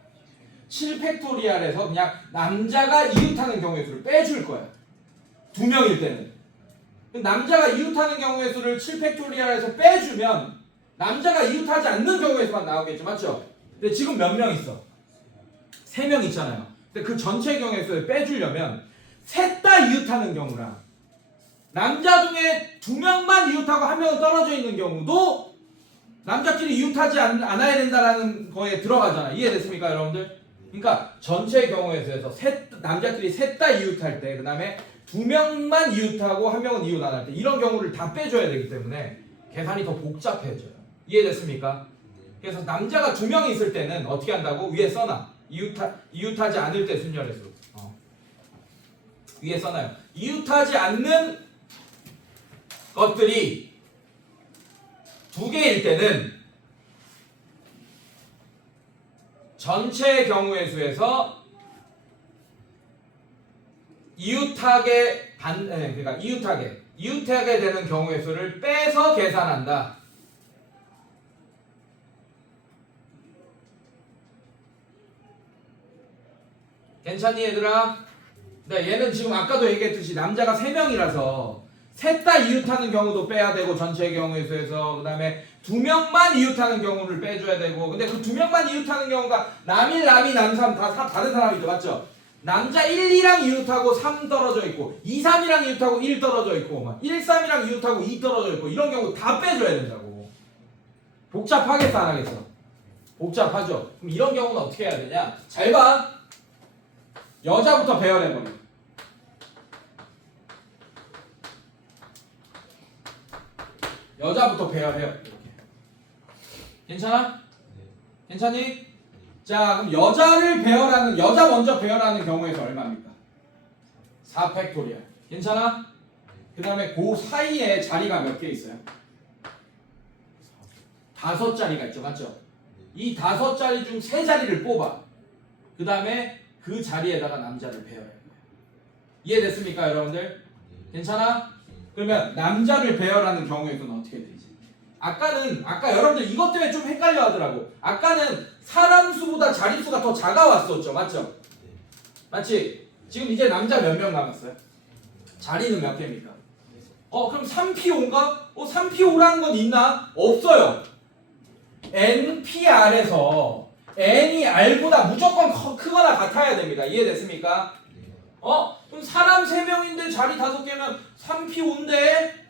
7 팩토리얼에서 그냥 남자가 이웃하는 경우의 수를 빼줄 거야. 2명일 때는. 남자가 이웃하는 경우의 수를 7 팩토리얼에서 빼주면 남자가 이웃하지 않는 경우의 수만 나오겠죠, 맞죠? 근데 지금 몇 명 있어? 3명 있잖아요. 근데 그 전체 경우의 수를 빼주려면 셋 다 이웃하는 경우랑 남자 중에 2명만 이웃하고 1명은 떨어져 있는 경우도 남자끼리 이웃하지 않아야 된다라는 거에 들어가잖아. 이해됐습니까, 여러분들? 그러니까 전체 경우에 대해서 남자끼리 셋 다 이웃할 때, 그 다음에 2명만 이웃하고 1명은 이웃 안 할 때 이런 경우를 다 빼줘야 되기 때문에 계산이 더 복잡해져요. 이해됐습니까? 그래서 남자가 2명이 있을 때는 어떻게 한다고? 위에 써놔. 이웃하지 않을 때 순열의 수. 위에 써놔요. 이웃하지 않는 것들이 2개일 때는 전체 경우의 수에서 그러니까 이웃하게 되는 경우의 수를 빼서 계산한다. 괜찮니 얘들아? 네, 얘는 지금 아까도 얘기했듯이 남자가 3명이라서 셋 다 이웃하는 경우도 빼야 되고 전체 경우의 수에서 그 다음에 2명만 이웃하는 경우를 빼줘야 되고 근데 그 2명만 이웃하는 경우가 남일, 남이, 남삼 다 다른 사람이죠. 맞죠? 남자 1, 2랑 이웃하고 3 떨어져 있고 2, 3이랑 이웃하고 1 떨어져 있고 막 1, 3이랑 이웃하고 2 떨어져 있고 이런 경우 다 빼줘야 된다고. 복잡하겠어 안 하겠어? 복잡하죠? 그럼 이런 경우는 어떻게 해야 되냐? 잘 봐. 여자부터 배열해버려. 여자부터 배열해요. 이렇게. 괜찮아? 괜찮니? 자, 그럼 여자 먼저 배열하는 경우에서 얼마입니까? 4팩토리얼. 괜찮아? 그 다음에 그 사이에 자리가 몇 개 있어요? 5자리가 있죠. 맞죠? 이 5자리 중 3자리를 뽑아. 그 다음에 그 자리에다가 남자를 배열해요. 이해됐습니까, 여러분들? 괜찮아? 그러면 남자를 배열하는 경우에는 어떻게 되지? 아까 여러분들 이것 때문에 좀 헷갈려 하더라고. 아까는 사람 수보다 자리 수가 더 작아왔었죠. 맞죠? 맞지? 지금 이제 남자 몇 명 남았어요? 자리는 몇 개입니까? 그럼 3P5인가? 3P5라는 건 있나? 없어요. NPR에서 N이 R보다 무조건 크거나 같아야 됩니다. 이해됐습니까? 그럼 사람 3명인데 자리 5개면 3P5인데?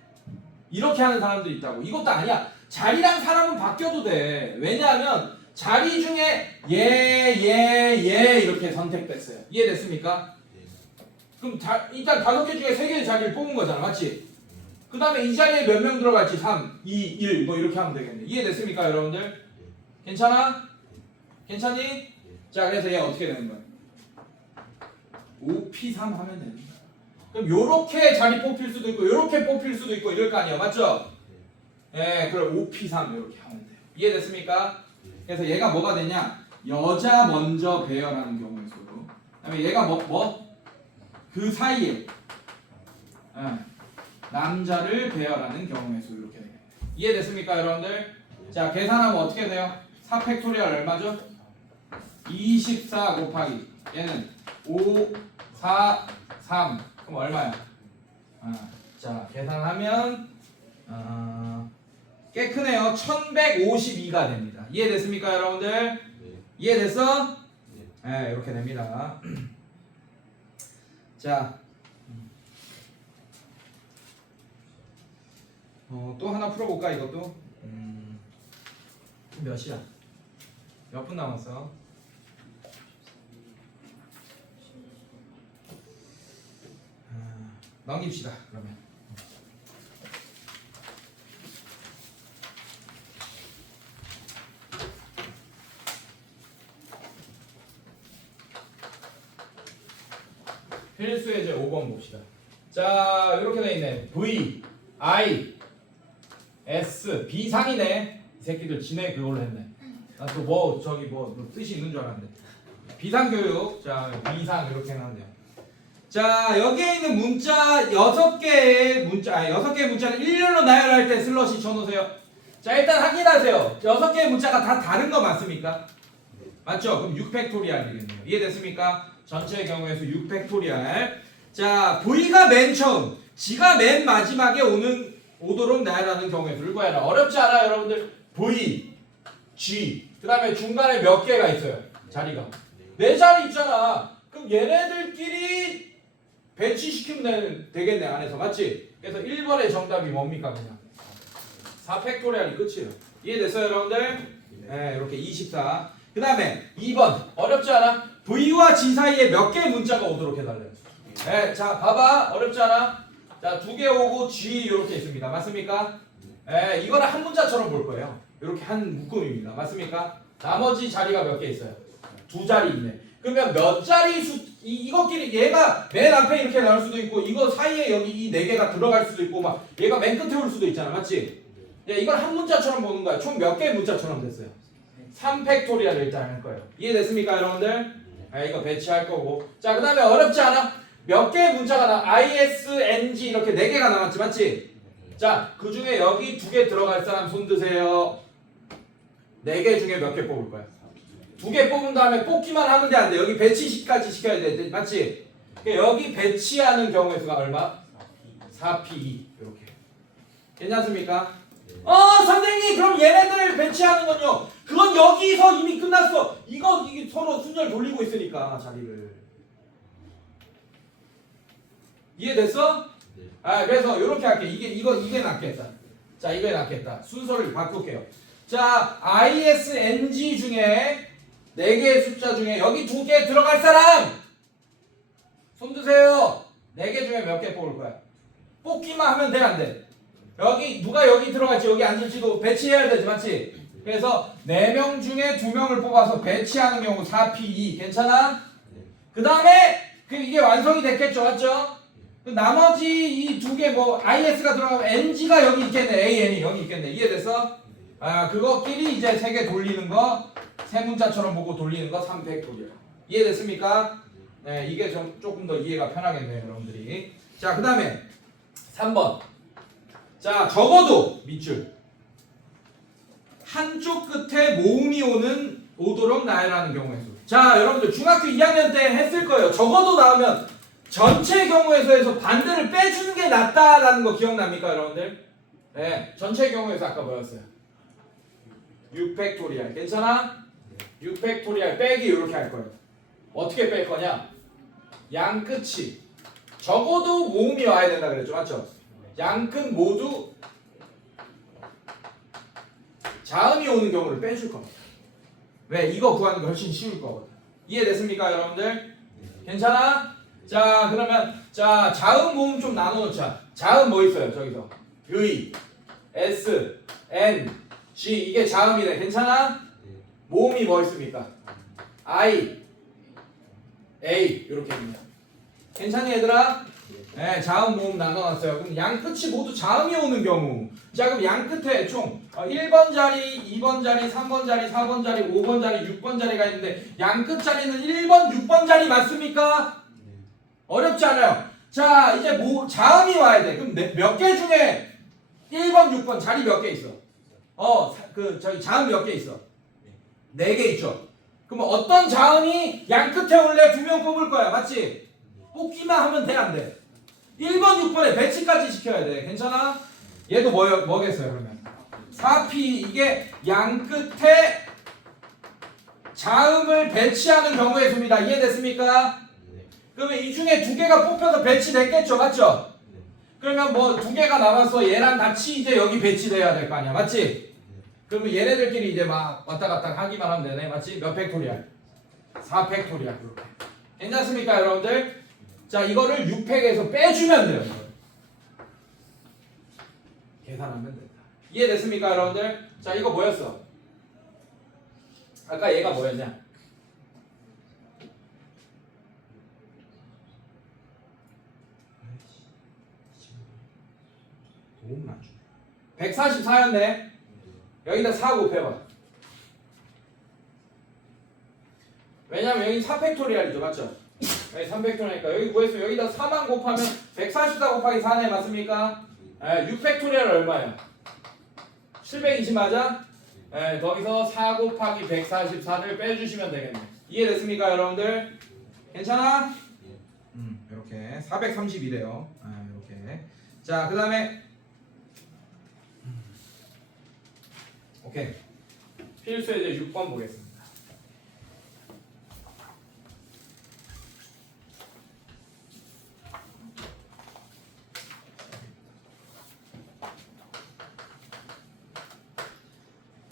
이렇게 하는 사람도 있다고. 이것도 아니야. 자리랑 사람은 바뀌어도 돼. 왜냐하면 자리 중에 얘 이렇게 선택됐어요. 이해됐습니까? 그럼 일단 5개 중에 3개의 자리를 뽑은 거잖아. 맞지? 그 다음에 이 자리에 몇 명 들어갈지 3, 2, 1 뭐 이렇게 하면 되겠네. 이해됐습니까 여러분들? 괜찮아? 괜찮니? 자, 그래서 얘 어떻게 되는 거야? 5P3 하면 됩니다. 그럼 요렇게 자리 뽑힐 수도 있고 요렇게 뽑힐 수도 있고 이럴 거 아니에요. 맞죠? 예, 그럼 5P3 이렇게 하면 돼요. 이해됐습니까? 그래서 얘가 뭐가 되냐? 여자 먼저 배열하는 경우의 수. 그다음에 얘가 그 사이에 남자를 배열하는 경우의 수 이렇게 되겠네요. 이해됐습니까, 여러분들? 자, 계산하면 어떻게 돼요? 4팩토리얼 얼마죠? 24 곱하기 얘는 5, 4, 3 그럼 얼마야? 자, 계산하면 꽤 크네요. 1152가 됩니다. 이해됐습니까, 여러분들? 이해됐어? 네, 이렇게 됩니다. 자, 또 하나 풀어볼까, 이것도? 몇이야? 몇 분 남았어? 넘깁시다, 그러면. 필수의 제 5번 봅시다. 자, 이렇게 돼 있네. V, I, S, B상이네. 이 새끼들 지네 그걸로 했네. 나 또 뭐 뜻이 있는 줄 알았는데. 비상교육. 자, B상 이렇게 해놨네요. 자, 여기에 있는 문자 6개의 문자를 일렬로 나열할 때 슬러시 쳐놓으세요. 자, 일단 확인하세요. 6개의 문자가 다 다른 거 맞습니까? 맞죠? 그럼 6팩토리얼 되겠네요. 이해됐습니까? 전체의 경우에서 6팩토리얼. 자, V가 맨 처음, G가 맨 마지막에 오도록 나열하는 경우의 수를 구해라. 어렵지 않아요, 여러분들? V, G. 그 다음에 중간에 몇 개가 있어요? 자리가. 4자리 있잖아. 그럼 얘네들끼리 배치시키면 되겠네, 안에서. 맞지? 그래서 1번의 정답이 뭡니까, 그냥? 4팩토리얼이 끝이에요. 이해됐어요, 여러분들? 네, 이렇게 24. 그 다음에 2번. 어렵지 않아? V와 G 사이에 몇 개의 문자가 오도록 해달래요? 네, 자 봐봐 어렵지 않아? 자 2개 오고 G 이렇게 있습니다. 맞습니까? 네, 이거는 한 문자처럼 볼 거예요. 이렇게 한 묶음입니다. 맞습니까? 나머지 자리가 몇 개 있어요? 2자리 있네. 그러면 몇 자리 이것끼리 얘가 맨 앞에 이렇게 나올 수도 있고 이거 사이에 여기 이 4개가 들어갈 수도 있고 막 얘가 맨 끝에 올 수도 있잖아. 맞지? 예, 이걸 한 문자처럼 보는 거야. 총 몇 개의 문자처럼 됐어요? 3팩토리얼을 일단 할 거예요. 이해됐습니까 여러분들? 아, 이거 배치할 거고. 자, 그 다음에 어렵지 않아? 몇 개의 문자가 나? ISNG 이렇게 4개가 남았지, 맞지? 자, 그 중에 여기 2개 들어갈 사람 손 드세요. 4개 중에 몇 개 뽑을 거야? 2개 뽑은 다음에 뽑기만 하면 돼, 안 돼? 여기 배치까지 시켜야 돼, 맞지? 그러니까 여기 배치하는 경우의 수가 얼마? 4P2 이렇게. 괜찮습니까? 선생님, 그럼 얘네들을 배치하는 건요? 그건 여기서 이미 끝났어. 이게 서로 순열 돌리고 있으니까 자리를. 이해됐어? 네. 아, 그래서 이렇게 할게. 이게 낫겠다. 자, 이게 낫겠다. 순서를 바꿀게요. 자, ISNG 중에 4개의 숫자 중에 여기 2개 들어갈 사람 손 드세요. 4개 중에 몇 개 뽑을 거야? 뽑기만 하면 돼, 안 돼? 누가 여기 들어갈지 여기 앉을지도 배치해야 되지, 맞지? 그래서 4명 중에 2명을 뽑아서 배치하는 경우 4P2 괜찮아? 그 다음에 이게 완성이 됐겠죠, 맞죠? 그 나머지 이 2개 뭐 IS가 들어가면 NG가 여기 있겠네, AN이 여기 있겠네. 이해됐어? 아, 그거끼리 이제 3개 돌리는 거, 세 문자처럼 보고 돌리는 거 3팩토리얼. 이해됐습니까? 네, 이게 조금 더 이해가 편하겠네요, 여러분들이. 자, 그 다음에 3번. 자, 적어도 밑줄 한쪽 끝에 모음이 오도록 나열하는 경우의 수. 자, 여러분들 중학교 2학년 때 했을 거예요. 적어도 나오면 전체 경우의 수에서 반대를 빼주는 게 낫다라는 거 기억납니까, 여러분들? 네, 전체 경우의 수 아까 뭐였어요? 6팩토리얼. 괜찮아? 6팩토리얼 빼기 이렇게 할 거예요. 어떻게 뺄 거냐? 양 끝이 적어도 모음이 와야 된다 그랬죠, 맞죠? 양끝 모두 자음이 오는 경우를 빼줄 겁니다. 왜? 이거 구하는 게 훨씬 쉬울 거거든. 이해됐습니까, 여러분들? 괜찮아? 자, 그러면 자 자음 모음 좀 나눠놓자. 자음 뭐 있어요? 저기서 의, S, N, G 이게 자음이네. 괜찮아? 모음이 뭐 있습니까? I, A 이렇게 입니다. 괜찮니 얘들아? 네, 자음 모음 나눠놨어요. 그럼 양 끝이 모두 자음이 오는 경우. 자, 그럼 양 끝에 총 1번 자리, 2번 자리, 3번 자리, 4번 자리, 5번 자리, 6번 자리가 있는데 양 끝 자리는 1번, 6번 자리 맞습니까? 어렵지 않아요. 자, 이제 자음이 와야 돼. 그럼 몇 개 중에 1번, 6번 자리 몇 개 있어? 저기 자음 몇 개 있어? 4개 있죠. 그럼 어떤 자음이 양 끝에 올래 2명 뽑을 거야. 맞지? 뽑기만 하면 돼, 안 돼? 1번, 6번에 배치까지 시켜야 돼. 괜찮아? 얘도 뭐겠어요, 그러면? 4P 이게 양 끝에 자음을 배치하는 경우의 수입니다. 이해됐습니까? 그러면 이 중에 2개가 뽑혀서 배치됐겠죠, 맞죠? 그러면 뭐 2개가 남았어. 얘랑 같이 이제 여기 배치돼야 될 거 아니야, 맞지? 그러면 얘네들끼리 이제 막 왔다 갔다 하기만 하면 되네, 맞지? 몇 팩토리얼? 4팩토리얼 그렇게. 괜찮습니까, 여러분들? 자, 이거를 6팩에서 빼주면 돼요. 계산하면 된다. 이해됐습니까, 여러분들? 자, 이거 뭐였어? 아까 얘가 뭐였냐? 도움 맞추네. 144였네. 여기다 4 곱해봐. 왜냐면 여기 4팩토리얼이죠, 맞죠? 여기 3팩토리얼이니까 여기 구했으면 여기다 4만 곱하면 144 곱하기 4네, 맞습니까? 6팩토리얼 얼마예요? 720 맞아? 거기서 4 곱하기 144를 빼주시면 되겠네. 이해됐습니까, 여러분들? 괜찮아? 이렇게 432래요. 이렇게. 자, 그 다음에 오케이. 필수 예제 6번 보겠습니다.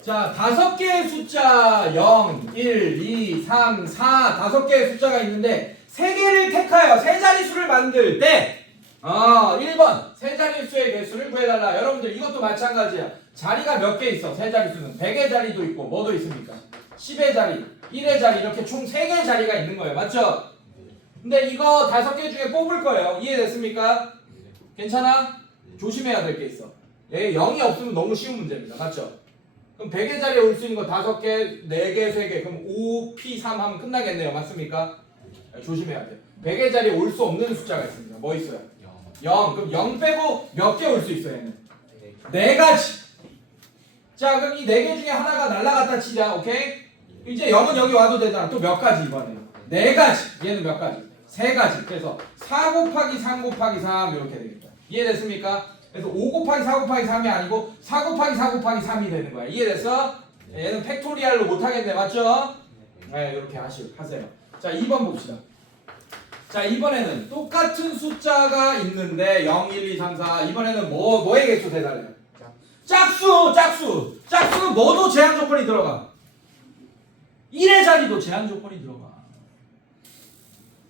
자, 5개의 숫자 0, 1, 2, 3, 4 5개의 숫자가 있는데 세 개를 택하여 세 자릿수를 만들 때 1번 세 자릿수의 개수를 구해달라. 여러분들 이것도 마찬가지야. 자리가 몇 개 있어? 세 자릿수는 100의 자리도 있고 뭐도 있습니까? 10의 자리, 1의 자리 이렇게 총 3개의 자리가 있는 거예요. 맞죠? 근데 이거 5개 중에 뽑을 거예요. 이해됐습니까? 괜찮아? 조심해야 될 게 있어. 얘 0이 없으면 너무 쉬운 문제입니다. 맞죠? 그럼 100의 자리에 올 수 있는 거 5개, 4개, 3개. 그럼 5, P, 3 하면 끝나겠네요. 맞습니까? 조심해야 돼요. 100의 자리에 올 수 없는 숫자가 있습니다. 뭐 있어요? 0. 그럼 0 빼고 몇 개 올 수 있어요? 얘는? 4가지. 자, 그럼 이 4개 중에 하나가 날라갔다 치자. 오케이? 이제 0은 여기 와도 되잖아. 또 몇 가지 이번에는? 4가지. 얘는 몇 가지? 3가지. 그래서 4 곱하기 3 곱하기 3 이렇게 되겠다. 이해됐습니까? 그래서 5 곱하기 4 곱하기 3이 아니고 4 곱하기 4 곱하기 3이 되는 거야. 이해됐어? 얘는 팩토리얼로 못하겠네. 맞죠? 네, 이렇게 하세요. 자, 2번 봅시다. 자, 이번에는 똑같은 숫자가 있는데 0, 1, 2, 3, 4. 이번에는 뭐의 개수 대달래요? 짝수! 짝수는 뭐도 제한 조건이 들어가. 1의 자리도 제한 조건이 들어가.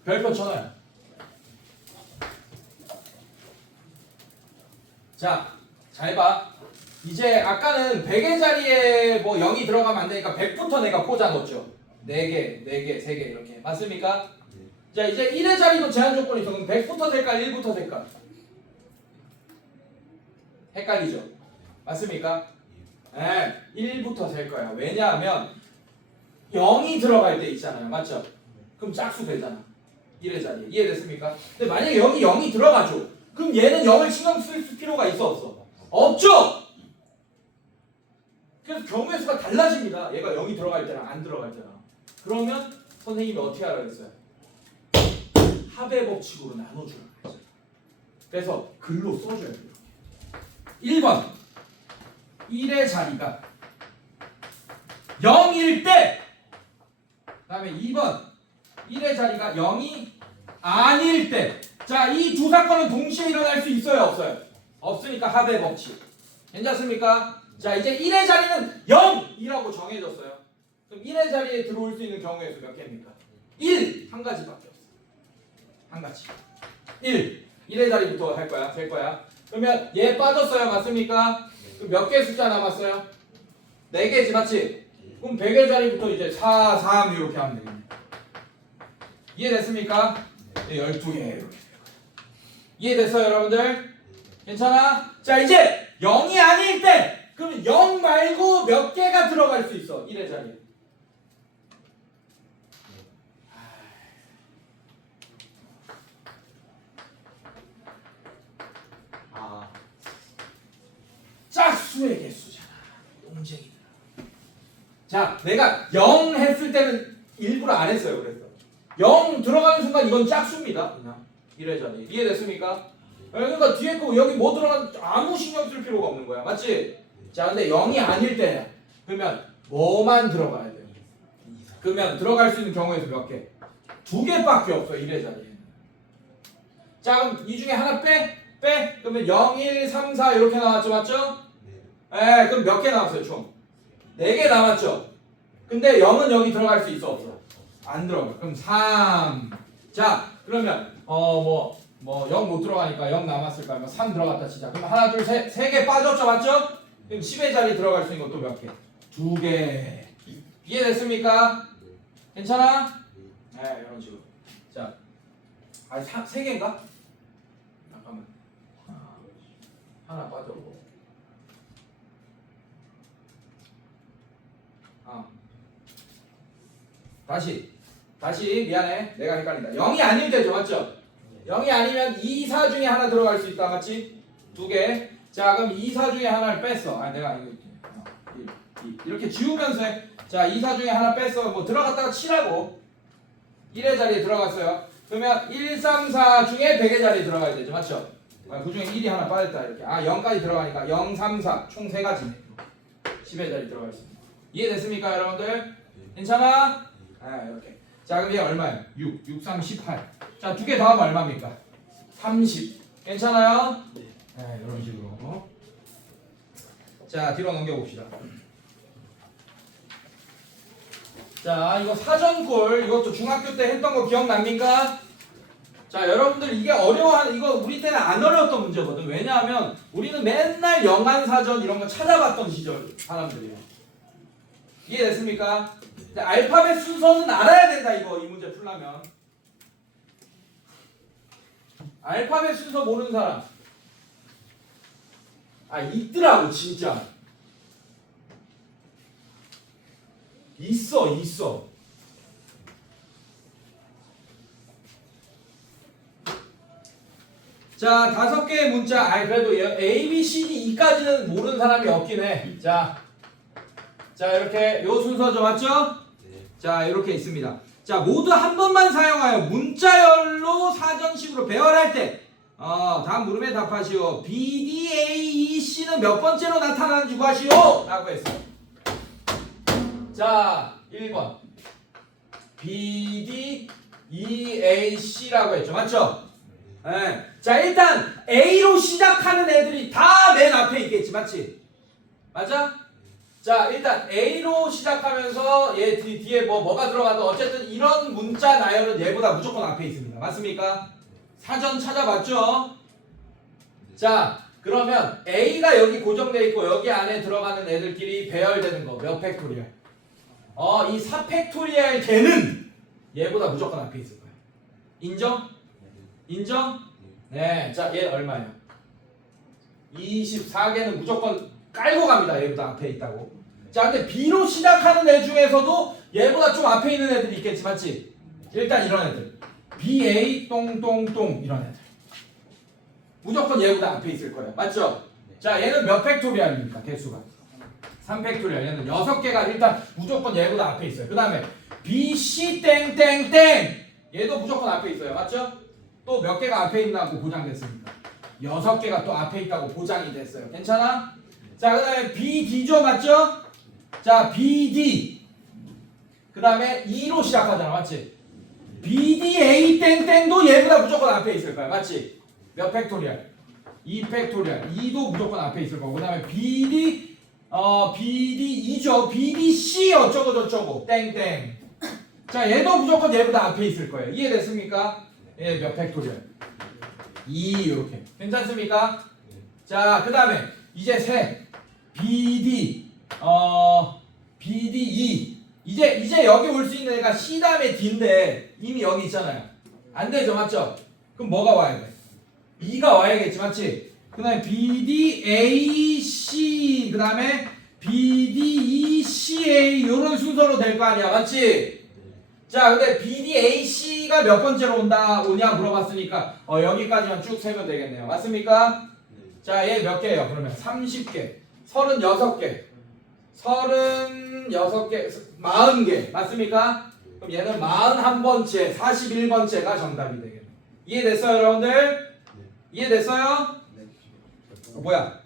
별표 쳐놔요. 자, 잘 봐. 이제 아까는 100의 자리에 뭐 0이 들어가면 안 되니까 100부터 내가 꽂아 넣었죠. 4개, 3개 이렇게. 맞습니까? 자, 이제 1의 자리도 제한 조건이 있어. 그럼 100부터 될까? 1부터 될까? 헷갈리죠? 맞습니까? 네, 1부터 될 거야. 왜냐하면 0이 들어갈 때 있잖아요. 맞죠? 그럼 짝수 되잖아. 1의 자리에. 이해됐습니까? 근데 만약에 여기 0이 들어가죠. 그럼 얘는 0을 신경 쓸 필요가 있어 없어? 없죠! 그래서 경우의 수가 달라집니다. 얘가 0이 들어갈 때랑 안 들어갈 때랑. 그러면 선생님이 어떻게 하라고 했어요? 합의 법칙으로 나눠주라고 했어요. 그래서 글로 써줘야 돼요. 1번 1의 자리가 0일 때, 그 다음에 2번 1의 자리가 0이 아닐 때. 자, 이 두 사건은 동시에 일어날 수 있어요 없어요? 없으니까 합의 법칙. 괜찮습니까? 자, 이제 1의 자리는 0이라고 정해졌어요. 그럼 1의 자리에 들어올 수 있는 경우의 수 몇 개입니까? 1! 한 가지밖에 없어. 한 가지. 1의 자리부터 할 거야. 셀 거야. 그러면 얘 빠졌어요. 맞습니까? 그럼 몇 개 숫자 남았어요? 4개지 맞지? 그럼 100의 자리부터 이제 4, 3 이렇게 하면 되겠네. 이해됐습니까? 12개 이렇게. 이해됐어요 여러분들? 괜찮아? 자, 이제 0이 아닐 때 그러면 0 말고 몇 개가 들어갈 수 있어? 1의 자리에. 짝수의 개수잖아. 동쟁이들. 자, 내가 0 했을 때는 일부러 안 했어요. 그래서 0 들어가는 순간 이건 짝수입니다. 그냥 1의 자리. 이해됐습니까? 그러니까 뒤에 거 여기 뭐 들어가는 아무 신경 쓸 필요가 없는 거야. 맞지? 자, 근데 0이 아닐 때야. 그러면 뭐만 들어가야 돼? 그러면 들어갈 수 있는 경우에서 몇 개? 2개밖에 없어. 1의 자리에. 자, 그럼 이 중에 하나 빼? 그러면 0, 1, 3, 4 이렇게 나왔죠. 맞죠? 네. 그럼 몇 개 남았어요 총? 4개 남았죠? 근데 0은 여기 들어갈 수 있어 없어? 안 들어가. 그럼 3. 자, 그러면 0 못 들어가니까 0 남았을까? 그러면 3 들어갔다 치자. 그럼 하나, 둘, 셋, 3개 빠졌죠? 맞죠? 그럼 10의 자리 들어갈 수 있는 것도 몇 개? 2개. 이해됐습니까? 괜찮아? 네, 이런 식으로. 자, 3개인가? 잠깐만. 하나 빠졌고. 다시 미안해. 내가 헷갈린다. 0이 아닐 때죠. 맞죠? 0이 아니면 2, 4 중에 하나 들어갈 수 있다. 맞지? 2개. 자, 그럼 2, 4 중에 하나를 뺐어. 내가 이거 이렇게 지우면서 해. 자, 2, 4 중에 하나 뺐어. 뭐 들어갔다가 치라고. 1의 자리에 들어갔어요. 그러면 1, 3, 4 중에 100의 자리에 들어가야 되죠. 맞죠? 그 중에 1이 하나 빠졌다. 이렇게. 0까지 들어가니까 0, 3, 4 총 3가지네. 10의 자리 들어가 있습니다. 이해됐습니까, 여러분들? 괜찮아? 이렇게. 자, 그럼 얘 얼마예요? 6, 3, 18. 자, 2개 더하면 얼마입니까? 30. 괜찮아요? 네, 이런 식으로. 자, 뒤로 넘겨봅시다. 자, 이거 사전골 이것도 중학교 때 했던 거 기억납니까? 자, 여러분들 이게 어려워하는 이거 우리 때는 안 어려웠던 문제거든. 왜냐하면 우리는 맨날 영안사전 이런 거 찾아봤던 시절 사람들이에요. 이해됐습니까? 알파벳 순서는 알아야 된다 이거 이 문제 풀려면. 알파벳 순서 모르는 사람. 아 있더라고 진짜. 있어. 자, 5개의 문자. 그래도 A, B, C, D, E까지는 모르는 사람이 없긴 해. 자, 이렇게 요 순서죠, 맞죠? 네. 자, 이렇게 있습니다. 자, 모두 한 번만 사용하여 문자열로 사전식으로 배열할 때, 다음 물음에 답하시오. B, D, A, E, C는 몇 번째로 나타나는지 구하시오. 라고 했어요. 자, 1번. B, D, E, A, C라고 했죠, 맞죠? 네. 자, 일단 A로 시작하는 애들이 다 맨 앞에 있겠지, 맞지? 맞아? 자, 일단 A로 시작하면서 얘 뒤에 뭐가 들어가도 어쨌든 이런 문자 나열은 얘보다 무조건 앞에 있습니다. 맞습니까? 사전 찾아봤죠? 자, 그러면 A가 여기 고정돼 있고 여기 안에 들어가는 애들끼리 배열되는 거 몇 팩토리얼? 이 4팩토리얼 걔는 얘보다 무조건 앞에 있을 거예요. 인정? 인정? 네. 자, 얘 얼마예요? 24개는 무조건 깔고 갑니다. 얘보다 앞에 있다고. 자, 근데 B로 시작하는 애 중에서도 얘보다 좀 앞에 있는 애들이 있겠지, 맞지? 일단 이런 애들. BA 똥똥똥 이런 애들. 무조건 얘보다 앞에 있을 거예요. 맞죠? 자, 얘는 몇 팩토리얼입니까? 개수가. 3팩토리얼. 얘는 6개가 일단 무조건 얘보다 앞에 있어요. 그 다음에 BC 땡땡땡. 얘도 무조건 앞에 있어요. 맞죠? 또 몇 개가 앞에 있다고 보장됐습니까? 6개가 또 앞에 있다고 보장이 됐어요. 괜찮아? 자, 그 다음에 BD죠, 맞죠? 자, BD. 그 다음에 E로 시작하잖아, 맞지? BDA 땡땡도 얘보다 무조건 앞에 있을 거야, 맞지? 몇 팩토리얼? 2팩토리얼. E도 무조건 앞에 있을 거고, 그 다음에 BD2죠. BDC 어쩌고 저쩌고 땡땡. 자, 얘도 무조건 얘보다 앞에 있을 거예요. 이해됐습니까? 예, 몇 팩토리얼? 2 이렇게. 괜찮습니까? 자, 그 다음에 이제 세 BD BDE 이제 여기 올 수 있는 애가 C 다음에 D인데 이미 여기 있잖아요. 안 되죠, 맞죠? 그럼 뭐가 와야 돼? E가 와야겠지, 맞지? 그 다음에 BDAC 그 다음에 BDECA 요런 순서로 될 거 아니야, 맞지? 자, 근데 BDAC가 몇 번째로 오냐 물어봤으니까 여기까지만 쭉 세면 되겠네요. 맞습니까? 자, 얘 몇 개예요? 그러면 30개, 36개, 40개, 맞습니까? 그럼 얘는 41번째, 41번째가 정답이 되겠네요. 이해됐어요, 여러분들? 이해됐어요? 뭐야?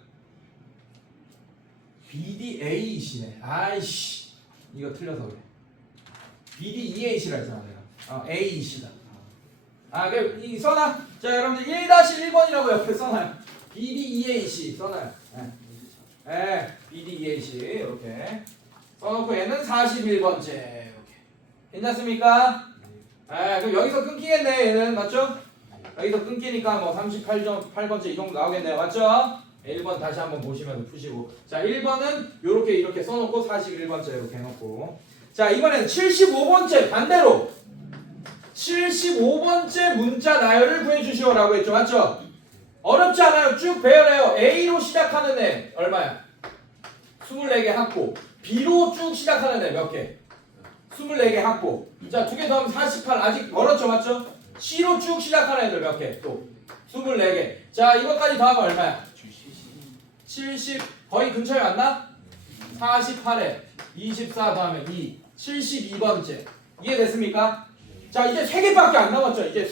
BDAC네. 아이씨, 이거 틀려서 그래. BDEAC라 했잖아 내가. AEC다. 그래 이 써놔. 자, 여러분들 1-1번이라고 옆에 써놔요. BDEAC 써놔요. BDEAC 이렇게 써놓고 얘는 41번째 이렇게. 괜찮습니까? 그럼 여기서 끊기겠네 얘는. 맞죠? 여기서 끊기니까 뭐 38번째 이 정도 나오겠네요. 맞죠? 1번 다시 한번 보시면 푸시고. 자, 1번은 이렇게 써놓고 41번째 이렇게 해놓고. 자, 이번에는 75번째 반대로 75번째 문자 나열을 구해주시오라고 했죠. 맞죠? 어렵지 않아요. 쭉 배열해요. A로 시작하는 애 얼마야? 24개 확보. B로 쭉 시작하는 애 몇 개? 24개 확보. 자, 2개 더하면 48. 아직 멀었죠, 맞죠? C로 쭉 시작하는 애들 몇 개? 또 24개. 자, 이것까지 더하면 얼마야? 70. 거의 근처에 왔나? 48에 24 더하면 2. 72번째. 이해됐습니까? 자, 이제 3개밖에 안 남았죠. 이제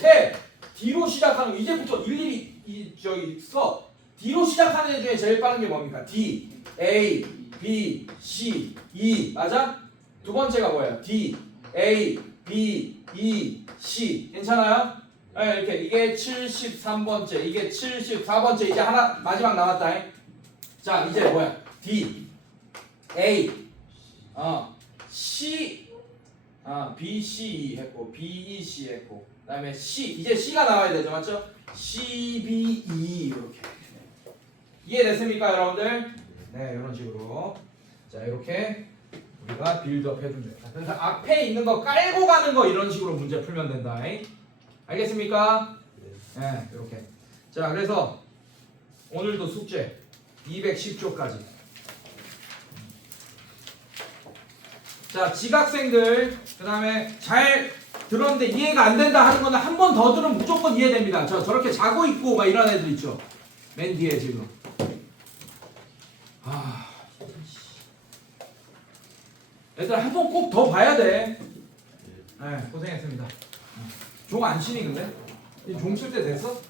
D로 시작하는 거. 이제부터 일일이 써. D로 시작하는 애 중에 제일 빠른 게 뭡니까? D, A, B, C, E. 맞아? 두 번째가 뭐예요? D, A, B, E, C. 괜찮아요? 이렇게 이게 73번째, 이게 74번째. 이제 하나 마지막 남았다. 자, 이제 뭐야? D, A, C, BC 했고 BEC 했고 그다음에 C 이제 C가 나와야 되죠, 맞죠? CBE 이렇게 이해됐습니까, 여러분들? 네, 이런 식으로 자 이렇게 우리가 빌드업 해주면 됩니다. 그래서 앞에 있는 거 깔고 가는 거 이런 식으로 문제 풀면 된다. 알겠습니까? 네, 이렇게. 자, 그래서 오늘도 숙제 210조까지. 자, 지각생들 그다음에 잘 들었는데 이해가 안 된다 하는 거는 한 번 더 들으면 무조건 이해됩니다. 저렇게 자고 있고 막 이런 애들 있죠. 맨 뒤에 지금. 얘들 한 번 꼭 더 봐야 돼. 네, 고생했습니다. 종 안 치니 근데? 종 칠 때 됐어?